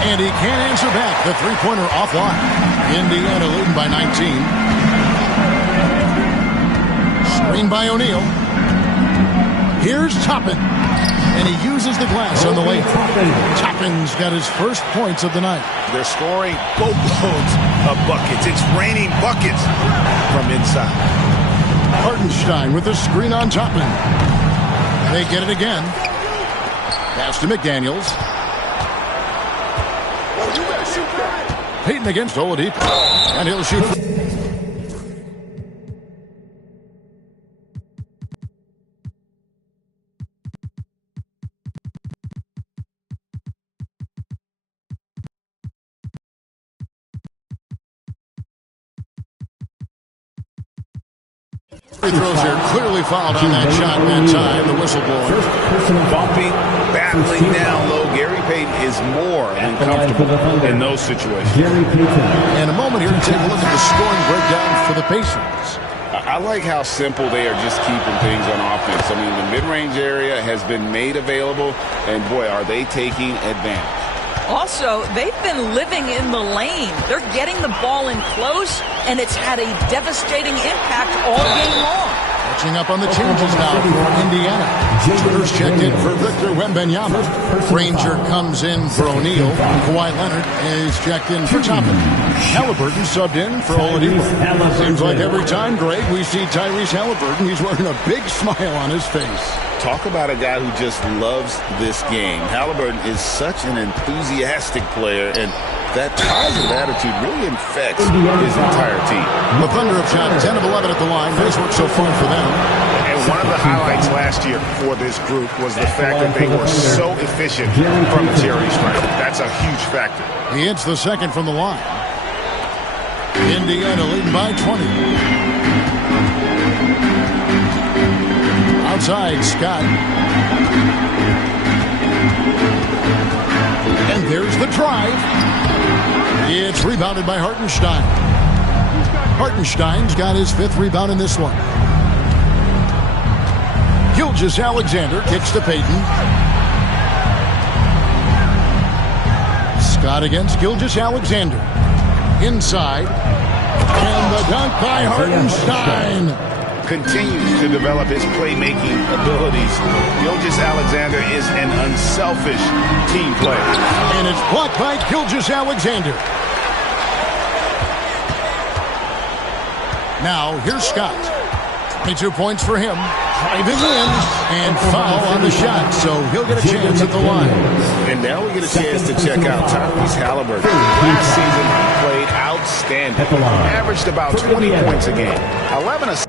And he can't answer back. The three-pointer offline. Indiana leading by 19. Screen by O'Neal. Here's Toppin. And he uses the glass on the way. Toppin's got his first points of the night. They're scoring boatloads of buckets. It's raining buckets from inside. Hartenstein with the screen on Toppin. They get it again. Pass to McDaniels. Payton against Oladipo. And he'll shoot. Free throws here, clearly fouled on that shot that time. The whistle blowing. Bumping, battling down low. Gary Payton is more than comfortable in those situations. And a moment here to take a look at the scoring breakdown for the Pacers. I like how simple they are just keeping things on offense. I mean, the mid-range area has been made available, and boy, are they taking advantage. Also, they've been living in the lane. They're getting the ball in close, and it's had a devastating impact all game long. Catching up on the changes now for Indiana. Turner's checked in for Victor Wembanyama. Granger comes in for O'Neal. Kawhi Leonard is checked in for Toppin. Halliburton subbed in for Oladipo. Seems like every time, Greg, we see Tyrese Halliburton, he's wearing a big smile on his face. Talk about a guy who just loves this game. Halliburton is such an enthusiastic player, and that positive attitude really infects his entire team. The Thunder have shot 10 of 11 at the line. Nice work so far for them. And one of the highlights last year for this group was the fact that they were so efficient from the charity stripe. That's a huge factor. He hits the second from the line. Indiana leading by 20. Outside, Scott. And there's the drive. It's rebounded by Hartenstein. Hartenstein's got his fifth rebound in this one. Gilgeous-Alexander kicks to Payton. Scott against Gilgeous-Alexander. Inside. And the dunk by Hartenstein. Continues to develop his playmaking abilities. Gilgeous-Alexander is an unselfish team player. And it's blocked by Gilgeous-Alexander. Now, here's Scott. 22 points for him. Driving in and foul on the shot, so he'll get a chance at the line. And now we get a chance to check out Tyrese Halliburton. Last season, he played outstanding. Averaged about 20 points a game. 11 assists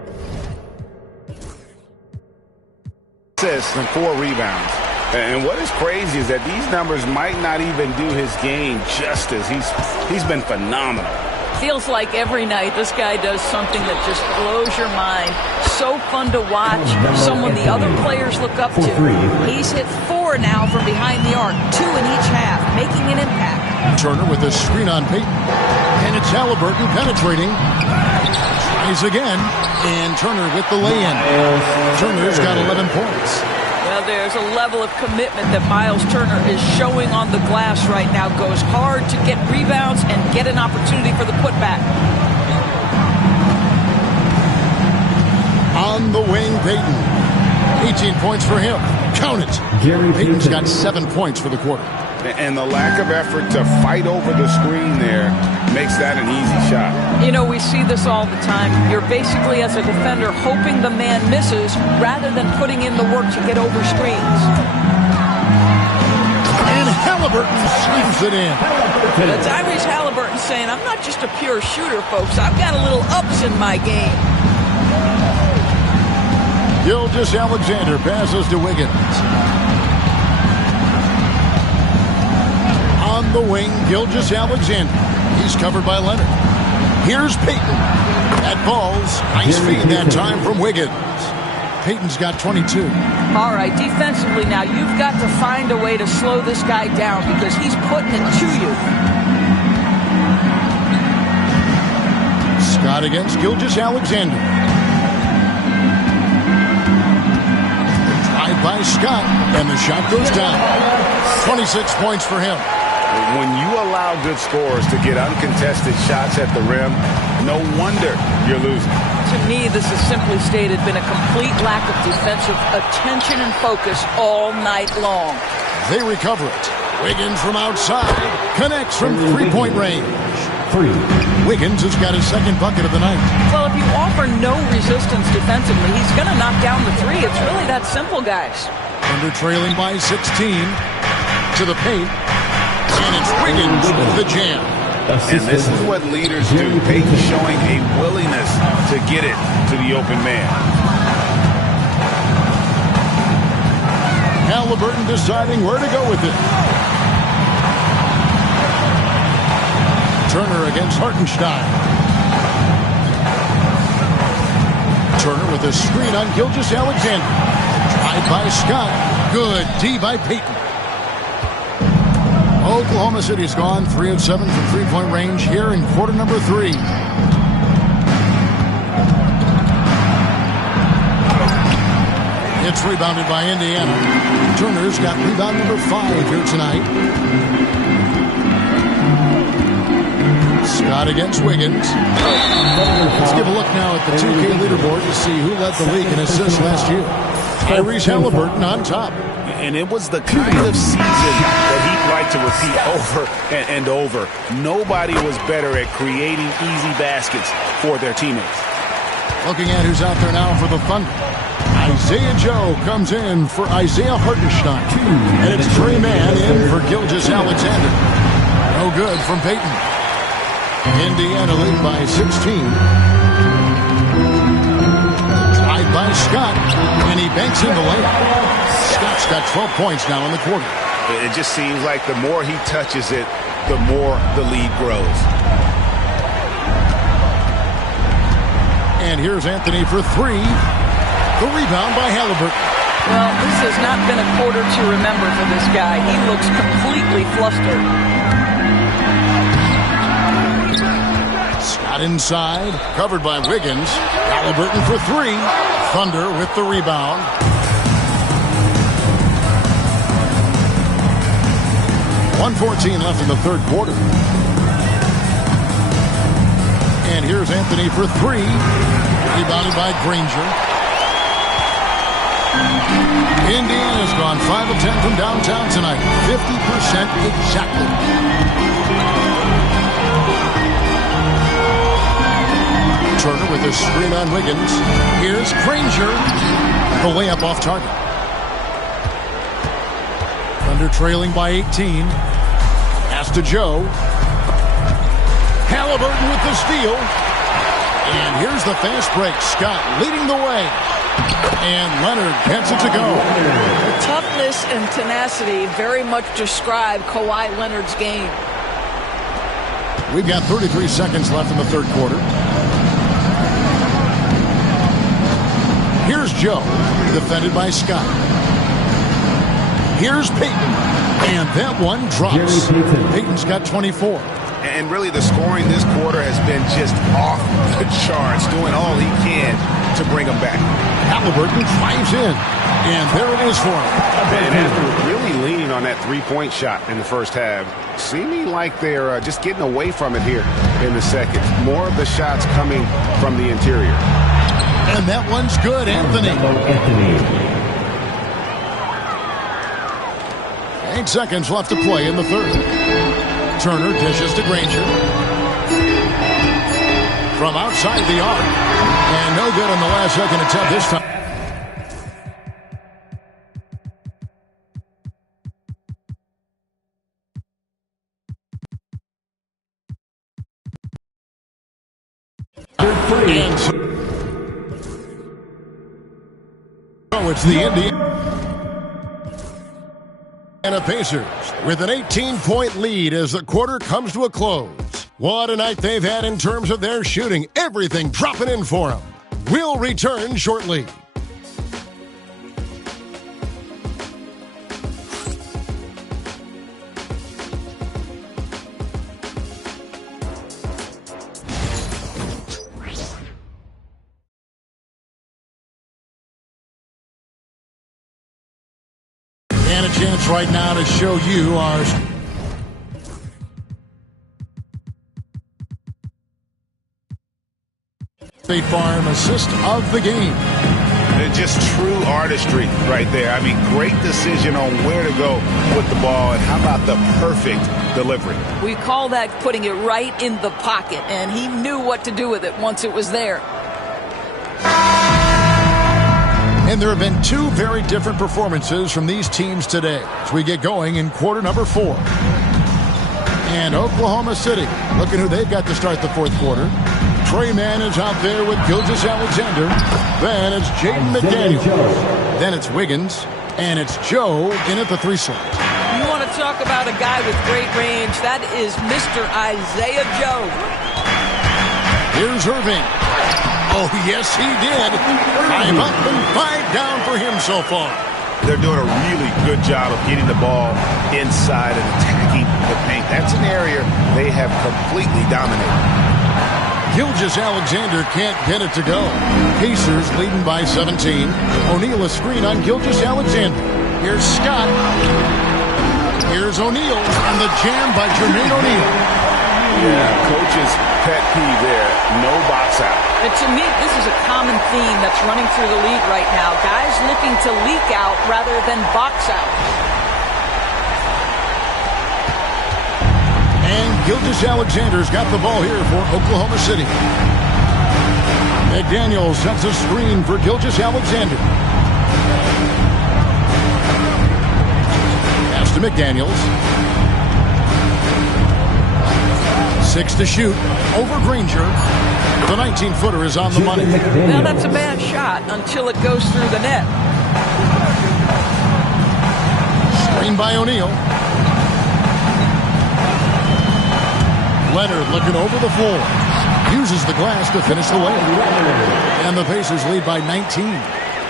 and 4 rebounds. And what is crazy is that these numbers might not even do his game justice. He's been phenomenal. Feels like every night this guy does something that just blows your mind. So fun to watch. Someone the other players look up to. He's hit 4 now from behind the arc, 2 in each half, making an impact. Turner with a screen on Payton. And it's Halliburton penetrating. Tries again. And Turner with the lay-in. Turner's got 11 points. Well, there's a level of commitment that Miles Turner is showing on the glass right now. Goes hard to get rebounds and get an opportunity for the putback. On the wing, Payton. 18 points for him. Count it. Payton's got 7 points for the quarter. And the lack of effort to fight over the screen there makes that an easy shot. You know, we see this all the time. You're basically, as a defender, hoping the man misses rather than putting in the work to get over screens. And Halliburton slams it in. That's Tyrese Halliburton saying, I'm not just a pure shooter, folks. I've got a little ups in my game. Gilgeous-Alexander passes to Wiggins. On the wing, Gilgeous-Alexander. He's covered by Leonard. Here's Payton. That ball's nice feed that time from Wiggins. Payton's got 22. All right, defensively now, you've got to find a way to slow this guy down because he's putting it to you. Scott against Gilgeous-Alexander. Drive by Scott, and the shot goes down. 26 points for him. When you allow good scorers to get uncontested shots at the rim, no wonder you're losing. To me, this is simply stated been a complete lack of defensive attention and focus all night long. They recover it. Wiggins from outside connects from three-point range. Wiggins has got his second bucket of the night. Well, if you offer no resistance defensively, he's going to knock down the three. It's really that simple, guys. Under trailing by 16 to the paint. And it's Wiggins with the jam. And this is what leaders do. Payton showing a willingness to get it to the open man. Halliburton deciding where to go with it. Turner against Hartenstein. Turner with a screen on Gilgeous-Alexander. Drive by Scott. Good D by Payton. Oklahoma City's gone 3 of 7 from three-point range here in quarter number 3. It's rebounded by Indiana. Turner's got rebound number 5 here tonight. Scott against Wiggins. Let's give a look now at the 2K leaderboard to see who led the league in assists last year. Tyrese Halliburton on top. And it was the kind of season that he'd like to repeat over and over. Nobody was better at creating easy baskets for their teammates. Looking at who's out there now for the Thunder. Isaiah Joe comes in for Isaiah Hartenstein. And it's Trey Mann in for Gilgeous-Alexander. No good from Payton. Indiana lead by 16. Drive by Scott. And he banks in the layup. Scott's got 12 points now in the quarter. It just seems like the more he touches it, the more the lead grows. And here's Anthony for 3. The rebound by Halliburton. Well, this has not been a quarter to remember for this guy. He looks completely flustered. Scott inside, covered by Wiggins. Halliburton for 3. Thunder with the rebound. .114 left in the third quarter. And here's Anthony for 3. Rebounded by Granger. Indiana's gone 5 of 10 from downtown tonight. 50% exactly. Turner with a screen on Wiggins. Here's Granger. The layup off target. Thunder trailing by 18. Pass to Joe. Halliburton with the steal. And here's the fast break. Scott leading the way. And Leonard gets it to go. The toughness and tenacity very much describe Kawhi Leonard's game. We've got 33 seconds left in the third quarter. Here's Joe, defended by Scott. Here's Peyton, and that one drops. Peyton's got 24. And really the scoring this quarter has been just off the charts, doing all he can to bring them back. Halliburton drives in, and there it is for him. And after really leaning on that three-point shot in the first half, seeming like they're just getting away from it here in the second. More of the shots coming from the interior. And that one's good, Anthony. 8 seconds left to play in the third. Turner dishes to Granger. From outside the arc. And no good on the last second attempt this time. And so it's the Indiana Pacers with an 18-point lead as the quarter comes to a close. What a night they've had in terms of their shooting. Everything dropping in for them. We'll return shortly. And a chance right now to show you our State Farm assist of the game. Just true artistry right there. I mean, great decision on where to go with the ball, and how about the perfect delivery? We call that putting it right in the pocket, and he knew what to do with it once it was there. And there have been two very different performances from these teams today as we get going in quarter number 4. And Oklahoma City, looking who they've got to start the fourth quarter. Trey Mann is out there with Gilgeous-Alexander. Then it's Jaden McDaniels. Then it's Wiggins. And it's Joe in at the 3 slot. You want to talk about a guy with great range? That is Mr. Isaiah Joe. Here's Irving. Oh, yes, he did. 5 up and 5 down for him so far. They're doing a really good job of getting the ball inside and attacking the paint. That's an area they have completely dominated. Gilgeous-Alexander can't get it to go. Pacers leading by 17. O'Neal a screen on Gilgeous-Alexander. Here's Scott. Here's O'Neal on the jam by Jermaine O'Neal. Yeah, coach's pet peeve there. No box out. And to me, this is a common theme that's running through the league right now. Guys looking to leak out rather than box out. And Gilgeous-Alexander's got the ball here for Oklahoma City. McDaniels sets a screen for Gilgeous-Alexander. Pass to McDaniels. 6 to shoot over Granger. The 19-footer is on the money. Now that's a bad shot until it goes through the net. Screen by O'Neal. Leonard looking over the floor. Uses the glass to finish the layup. And the Pacers lead by 19.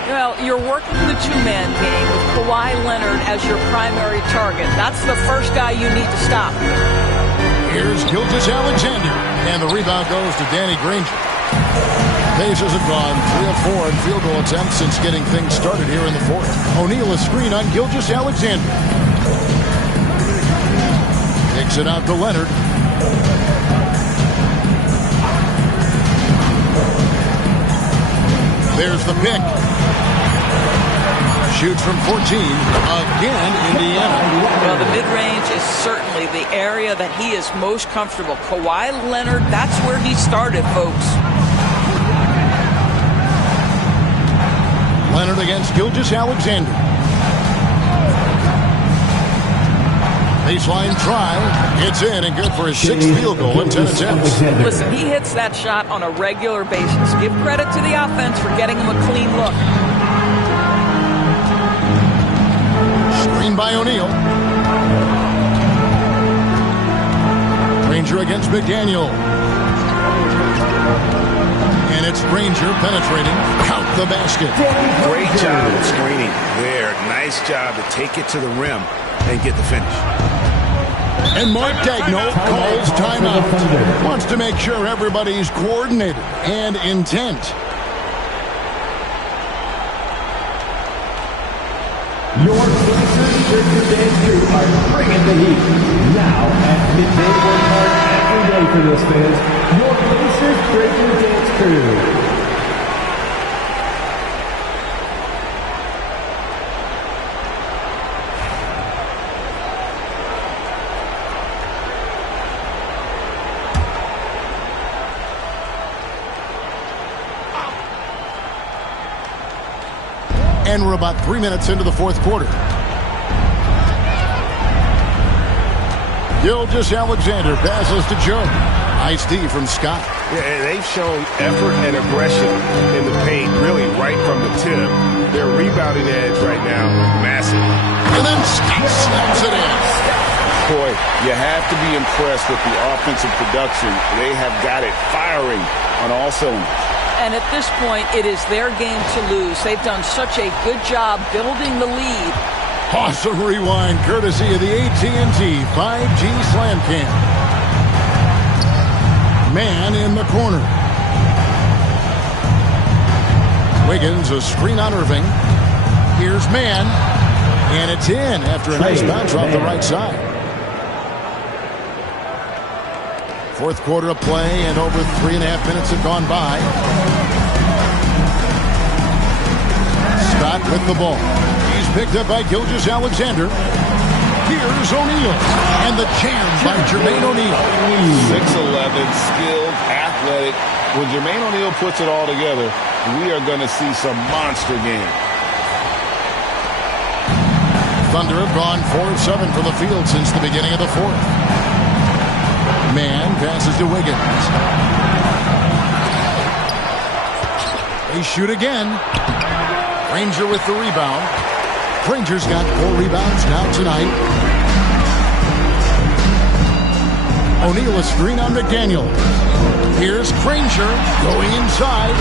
Well, you're working the two-man game with Kawhi Leonard as your primary target. That's the first guy you need to stop. Here's Gilgeous-Alexander. And the rebound goes to Danny Granger. Pacers have gone 3 of 4 in field goal attempts since getting things started here in the fourth. O'Neal a screen on Gilgeous-Alexander. Takes it out to Leonard. There's the pick. Shoots from 14. Again, Indiana. Well, the mid-range is certainly the area that he is most comfortable. Kawhi Leonard, that's where he started, folks. Leonard against Gilgeous-Alexander. Baseline try. It's in and good for his 6th field goal in 10 attempts. Listen, he hits that shot on a regular basis. Give credit to the offense for getting him a clean look. Screen by O'Neal. Granger against McDaniel. And it's Granger penetrating. Count the basket. Great job of screening there. Nice job to take it to the rim and get the finish. And Mark Daigneault calls timeout. Wants to make sure everybody's coordinated and intent. Your Pacers Breaker Dance crew are bringing the heat. Now, at midday, work hard every day for this, fans. Your Pacers Breaker Dance crew. And we're about 3 minutes into the 4th quarter. Gilgeous-Alexander passes to Joe. Nice D from Scott. Yeah, they've shown effort and aggression in the paint, really right from the tip. Their rebounding edge right now, massive. And then Scott slams it in. Boy, you have to be impressed with the offensive production. They have got it firing on all cylinders. And at this point, it is their game to lose. They've done such a good job building the lead. Awesome rewind, courtesy of the AT&T 5G Slam Cam. Man in the corner. Wiggins, a screen on Irving. Here's man. And it's in after a nice bounce off the right side. 4th quarter of play, and over 3.5 minutes have gone by. Scott with the ball. He's picked up by Gilgeous-Alexander. Here's O'Neal. And the jam by Jermaine O'Neal. 6'11", skilled, athletic. When Jermaine O'Neal puts it all together, we are going to see some monster game. Thunder have gone 4 of 7 from the field since the beginning of the 4th. Man passes to Wiggins. They shoot again. Granger with the rebound. Granger's got 4 rebounds now tonight. O'Neal a screen on McDaniel. Here's Granger going inside.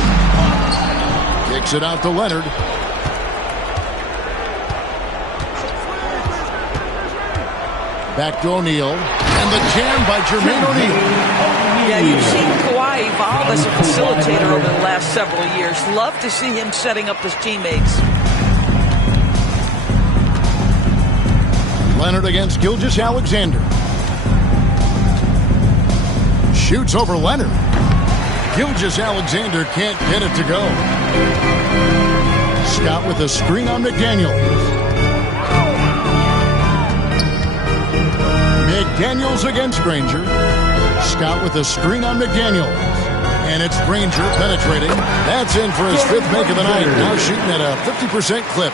Kicks it out to Leonard. Back to O'Neal. And the jam by Jermaine O'Neal. Yeah, you've seen Kawhi evolve as a facilitator over the last several years. Love to see him setting up his teammates. Leonard against Gilgeous-Alexander. Shoots over Leonard. Gilgeous-Alexander can't get it to go. Scott with a screen on McDaniel. McDaniels against Granger. Scott with a screen on McDaniels. And it's Granger penetrating. That's in for his 5th make of the night. Now shooting at a 50% clip.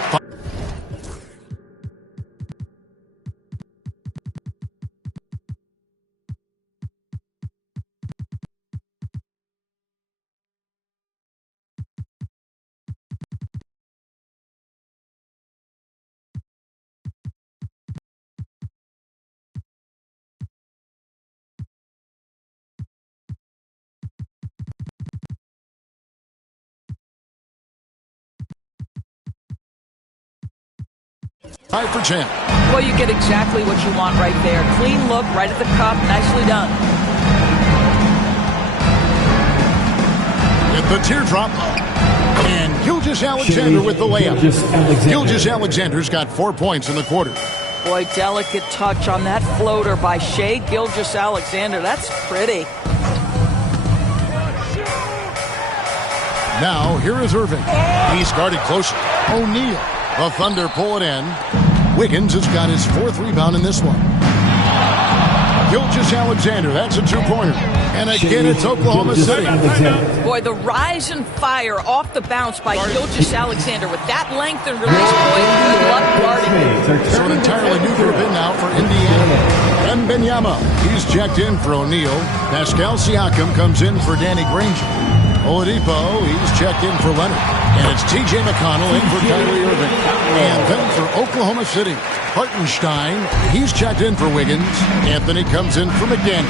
Tie for champ. Well, you get exactly what you want right there. Clean look, right at the cup. Nicely done. With the teardrop. And Gilgeous-Alexander with the layup. Gilgeous-Alexander's got 4 points in the quarter. Boy, delicate touch on that floater by Shai Gilgeous-Alexander. That's pretty. Now, here is Irving. He's guarded closely. O'Neal. The Thunder pull it in. Wiggins has got his 4th rebound in this one. Gilgeous-Alexander, that's a two-pointer. And again, it's Oklahoma City. Boy, the rise and fire off the bounce by Gilgeous-Alexander with that length and release point. Good luck guarding it. So an entirely new group in now for Indiana. Wembanyama, he's checked in for O'Neal. Pascal Siakam comes in for Danny Granger. Oladipo, he's checked in for Leonard. And it's T.J. McConnell in for Kyrie Irving. And then for Oklahoma City, Hartenstein, he's checked in for Wiggins. Anthony comes in for McDaniels.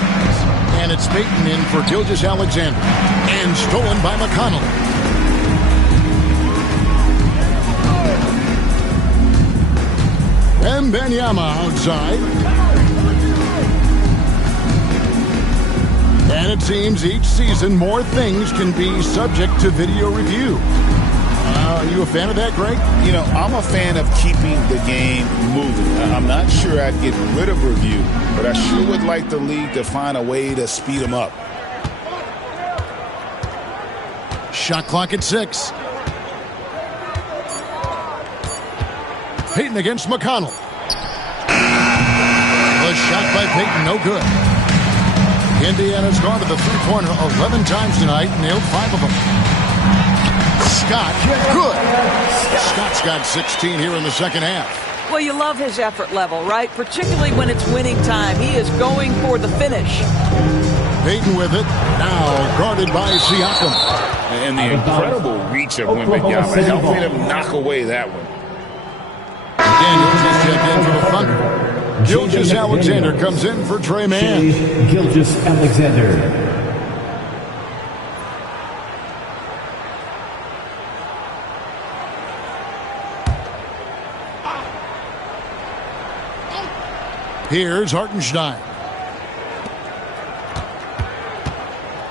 And it's Payton in for Gilgeous-Alexander. And stolen by McConnell. Wembanyama outside. And it seems each season more things can be subject to video review. Are you a fan of that, Greg? You know, I'm a fan of keeping the game moving. I'm not sure I'd get rid of review, but I sure would like the league to find a way to speed them up. Shot clock at 6. Payton against McConnell. A shot by Payton, no good. Indiana's gone to the three-pointer 11 times tonight, nailed 5 of them. Scott, good. Scott's got 16 here in the second half. Well, you love his effort level, right? Particularly when it's winning time. He is going for the finish. Payton with it, now guarded by Siakam. And the incredible reach of Wembanyama, helping him knock away that one. Daniels is checked in for the Thunder. Gilgeous-Alexander comes in for Trey Mann. Gilgeous-Alexander. Here's Hartenstein.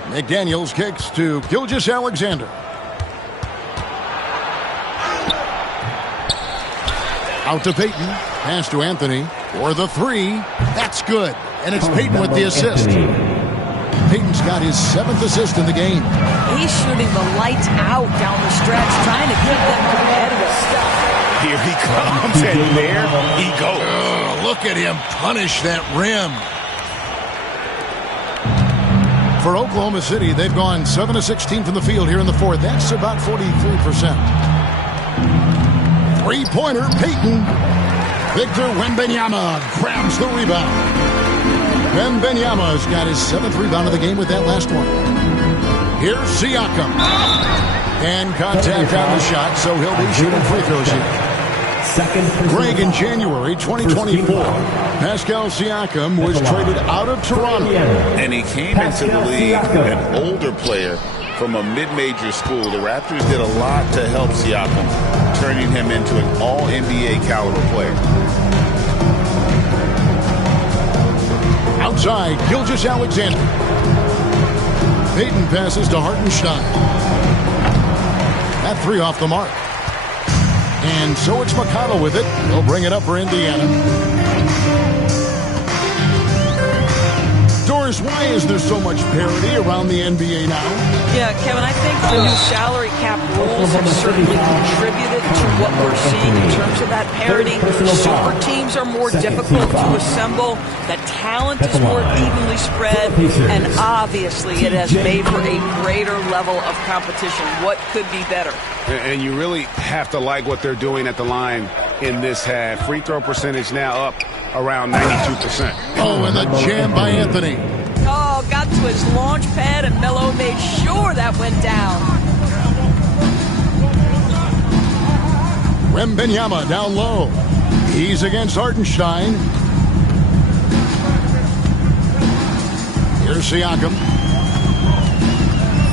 McDaniels kicks to Gilgeous-Alexander. Out to Payton. Pass to Anthony for the three. That's good. And it's Payton with the assist. Payton's got his 7th assist in the game. He's shooting the lights out down the stretch, trying to keep them competitive. Here he comes, and there he goes. Oh, look at him punish that rim. For Oklahoma City, they've gone 7 of 16 from the field here in the fourth. That's about 43%. Three-pointer, Payton. Victor Wembanyama grabs the rebound. Wembanyama's got his 7th rebound of the game with that last one. Here's Siakam. And contact on the shot, so he'll be shooting free throws here. Greg, in January 2024, Pascal Siakam was traded out of Toronto. And he came into the league an older player from a mid-major school. The Raptors did a lot to help Siakam, turning him into an all-NBA caliber player. Outside, Gilgeous-Alexander. Payton passes to Hartenstein. That three off the mark. And so it's McConnell with it. He'll bring it up for Indiana. Doris, why is there so much parity around the NBA now? Yeah, Kevin, I think the new salary cap rules have certainly contributed to what we're seeing in terms of that parity. Super teams are more difficult to assemble. The talent is more evenly spread. And obviously, it has made for a greater level of competition. What could be better? And you really have to like what they're doing at the line in this half. Free throw percentage now up around 92%. Oh, and the jam by Anthony. Oh, got to his launch pad, and Melo made sure that went down. Wembanyama down low. He's against Hartenstein. Here's Siakam.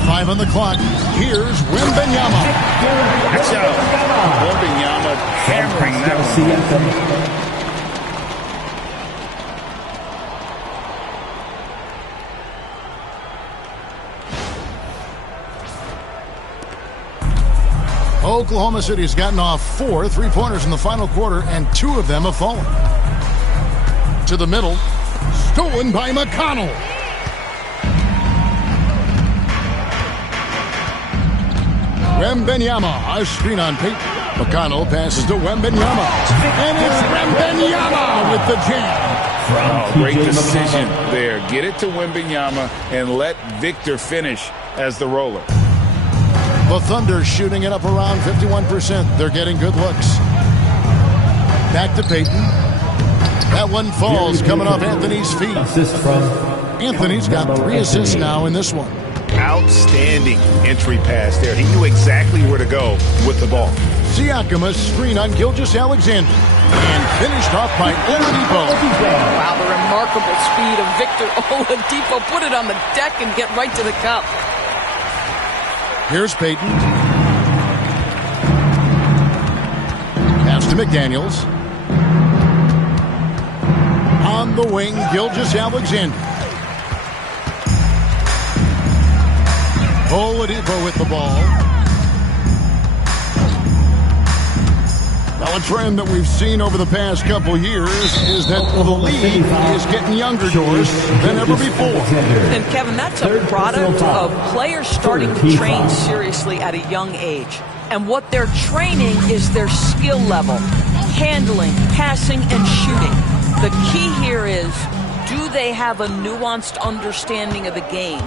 5 on the clock. Here's Wembanyama. Watch out. Wembanyama hammering that one. Oklahoma City has gotten off 4 three-pointers in the final quarter, and 2 of them have fallen. To the middle. Stolen by McConnell. Wembanyama, a screen on Payton. McConnell passes to Wembanyama. And it's Wembanyama with the jam. Great decision there. Get it to Wembanyama and let Victor finish as the roller. The Thunder shooting it up around 51%. They're getting good looks. Back to Payton. That one falls coming off Anthony's feet. Assist from Anthony's got 3 assists now in this one. Outstanding entry pass there. He knew exactly where to go with the ball. Siakam, a screen on Gilgeous-Alexander. And finished off by Oladipo. Wow, the remarkable speed of Victor Oladipo. Put it on the deck and get right to the cup. Here's Payton. Pass to McDaniels. On the wing, Gilgeous-Alexander. Oladipo with the ball. Now, a trend that we've seen over the past couple years is that the league is getting younger doors than ever before. And, Kevin, that's a product of players starting to train seriously at a young age. And what they're training is their skill level, handling, passing, and shooting. The key here is, do they have a nuanced understanding of the game?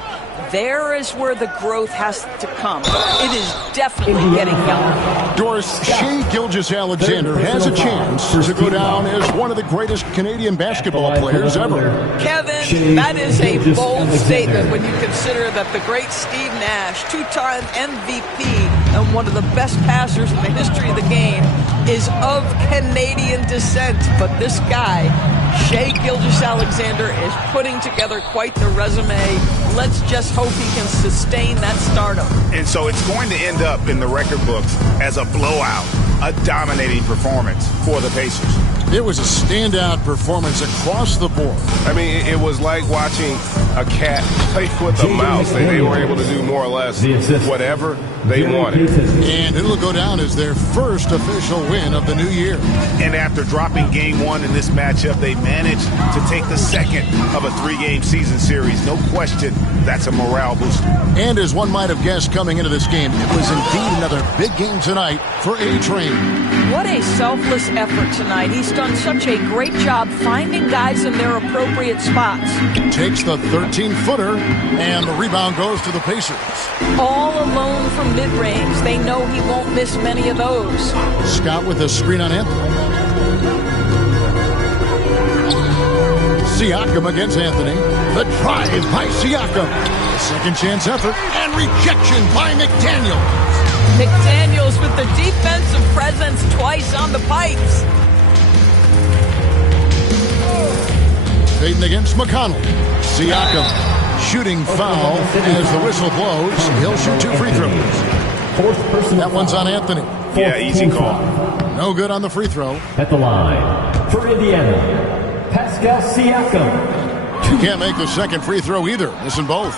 There is where the growth has to come. It is definitely getting younger. Doris, Shai Gilgeous-Alexander has a chance to go down as one of the greatest Canadian basketball players ever. Kevin, that is a bold statement when you consider that the great Steve Nash, 2-time MVP and one of the best passers in the history of the game, is of Canadian descent. But this guy, Shai Gilgeous-Alexander, is putting together quite the resume. Let's just hope he can sustain that stardom. And so it's going to end up in the record books as a blowout, a dominating performance for the Pacers. It was a standout performance across the board. I mean, it was like watching a cat play with a mouse. They were able to do more or less whatever they wanted. And it'll go down as their first official win of the new year. And after dropping game 1 in this matchup, they managed to take the second of a 3-game season series. No question, that's a morale booster. And as one might have guessed coming into this game, it was indeed another big game tonight for A-Train. What a selfless effort tonight. He's done such a great job finding guys in their appropriate spots. Takes the 13-footer, and the rebound goes to the Pacers. All alone from mid-range. They know he won't miss many of those. Scott with a screen on Anthony. Siakam against Anthony. The drive by Siakam. Second chance effort, and rejection by McDaniels. McDaniels with the defensive presence twice on the pipes. Payton against McConnell. Siakam shooting foul as the whistle blows. He'll shoot 2 free throws. That one's on Anthony. Yeah, easy call. No good on the free throw. At the line for Indiana, Pascal Siakam. Can't make the second free throw either. Missing both.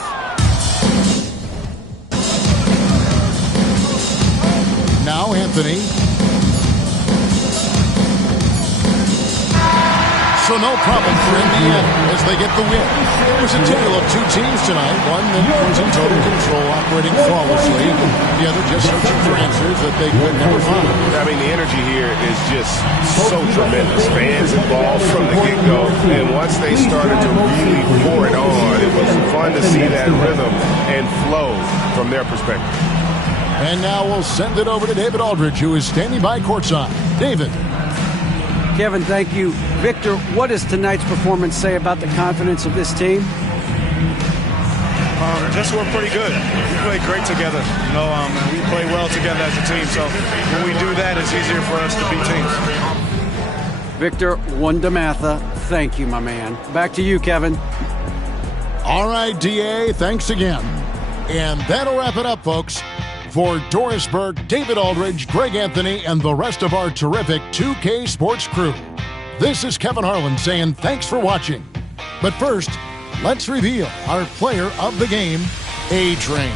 Now Anthony. So no problem for Indiana as they get the win. It was a tale of 2 teams tonight. One that was in total control, operating flawlessly. The other just searching for answers that they could never find. I mean, the energy here is just so tremendous. Fans involved from the get-go. And once they started to really pour it on, it was fun to see that rhythm and flow from their perspective. And now we'll send it over to David Aldridge, who is standing by courtside. David. Kevin, thank you. Victor, what does tonight's performance say about the confidence of this team? Just we're pretty good. We play great together. We play well together as a team. So when we do that, it's easier for us to beat teams. Victor Wondermatha, thank you, my man. Back to you, Kevin. All right, DA, thanks again. And that'll wrap it up, folks. For Doris Burke, David Aldridge, Greg Anthony, and the rest of our terrific 2K Sports crew, this is Kevin Harlan saying thanks for watching. But first, let's reveal our player of the game, A-Train.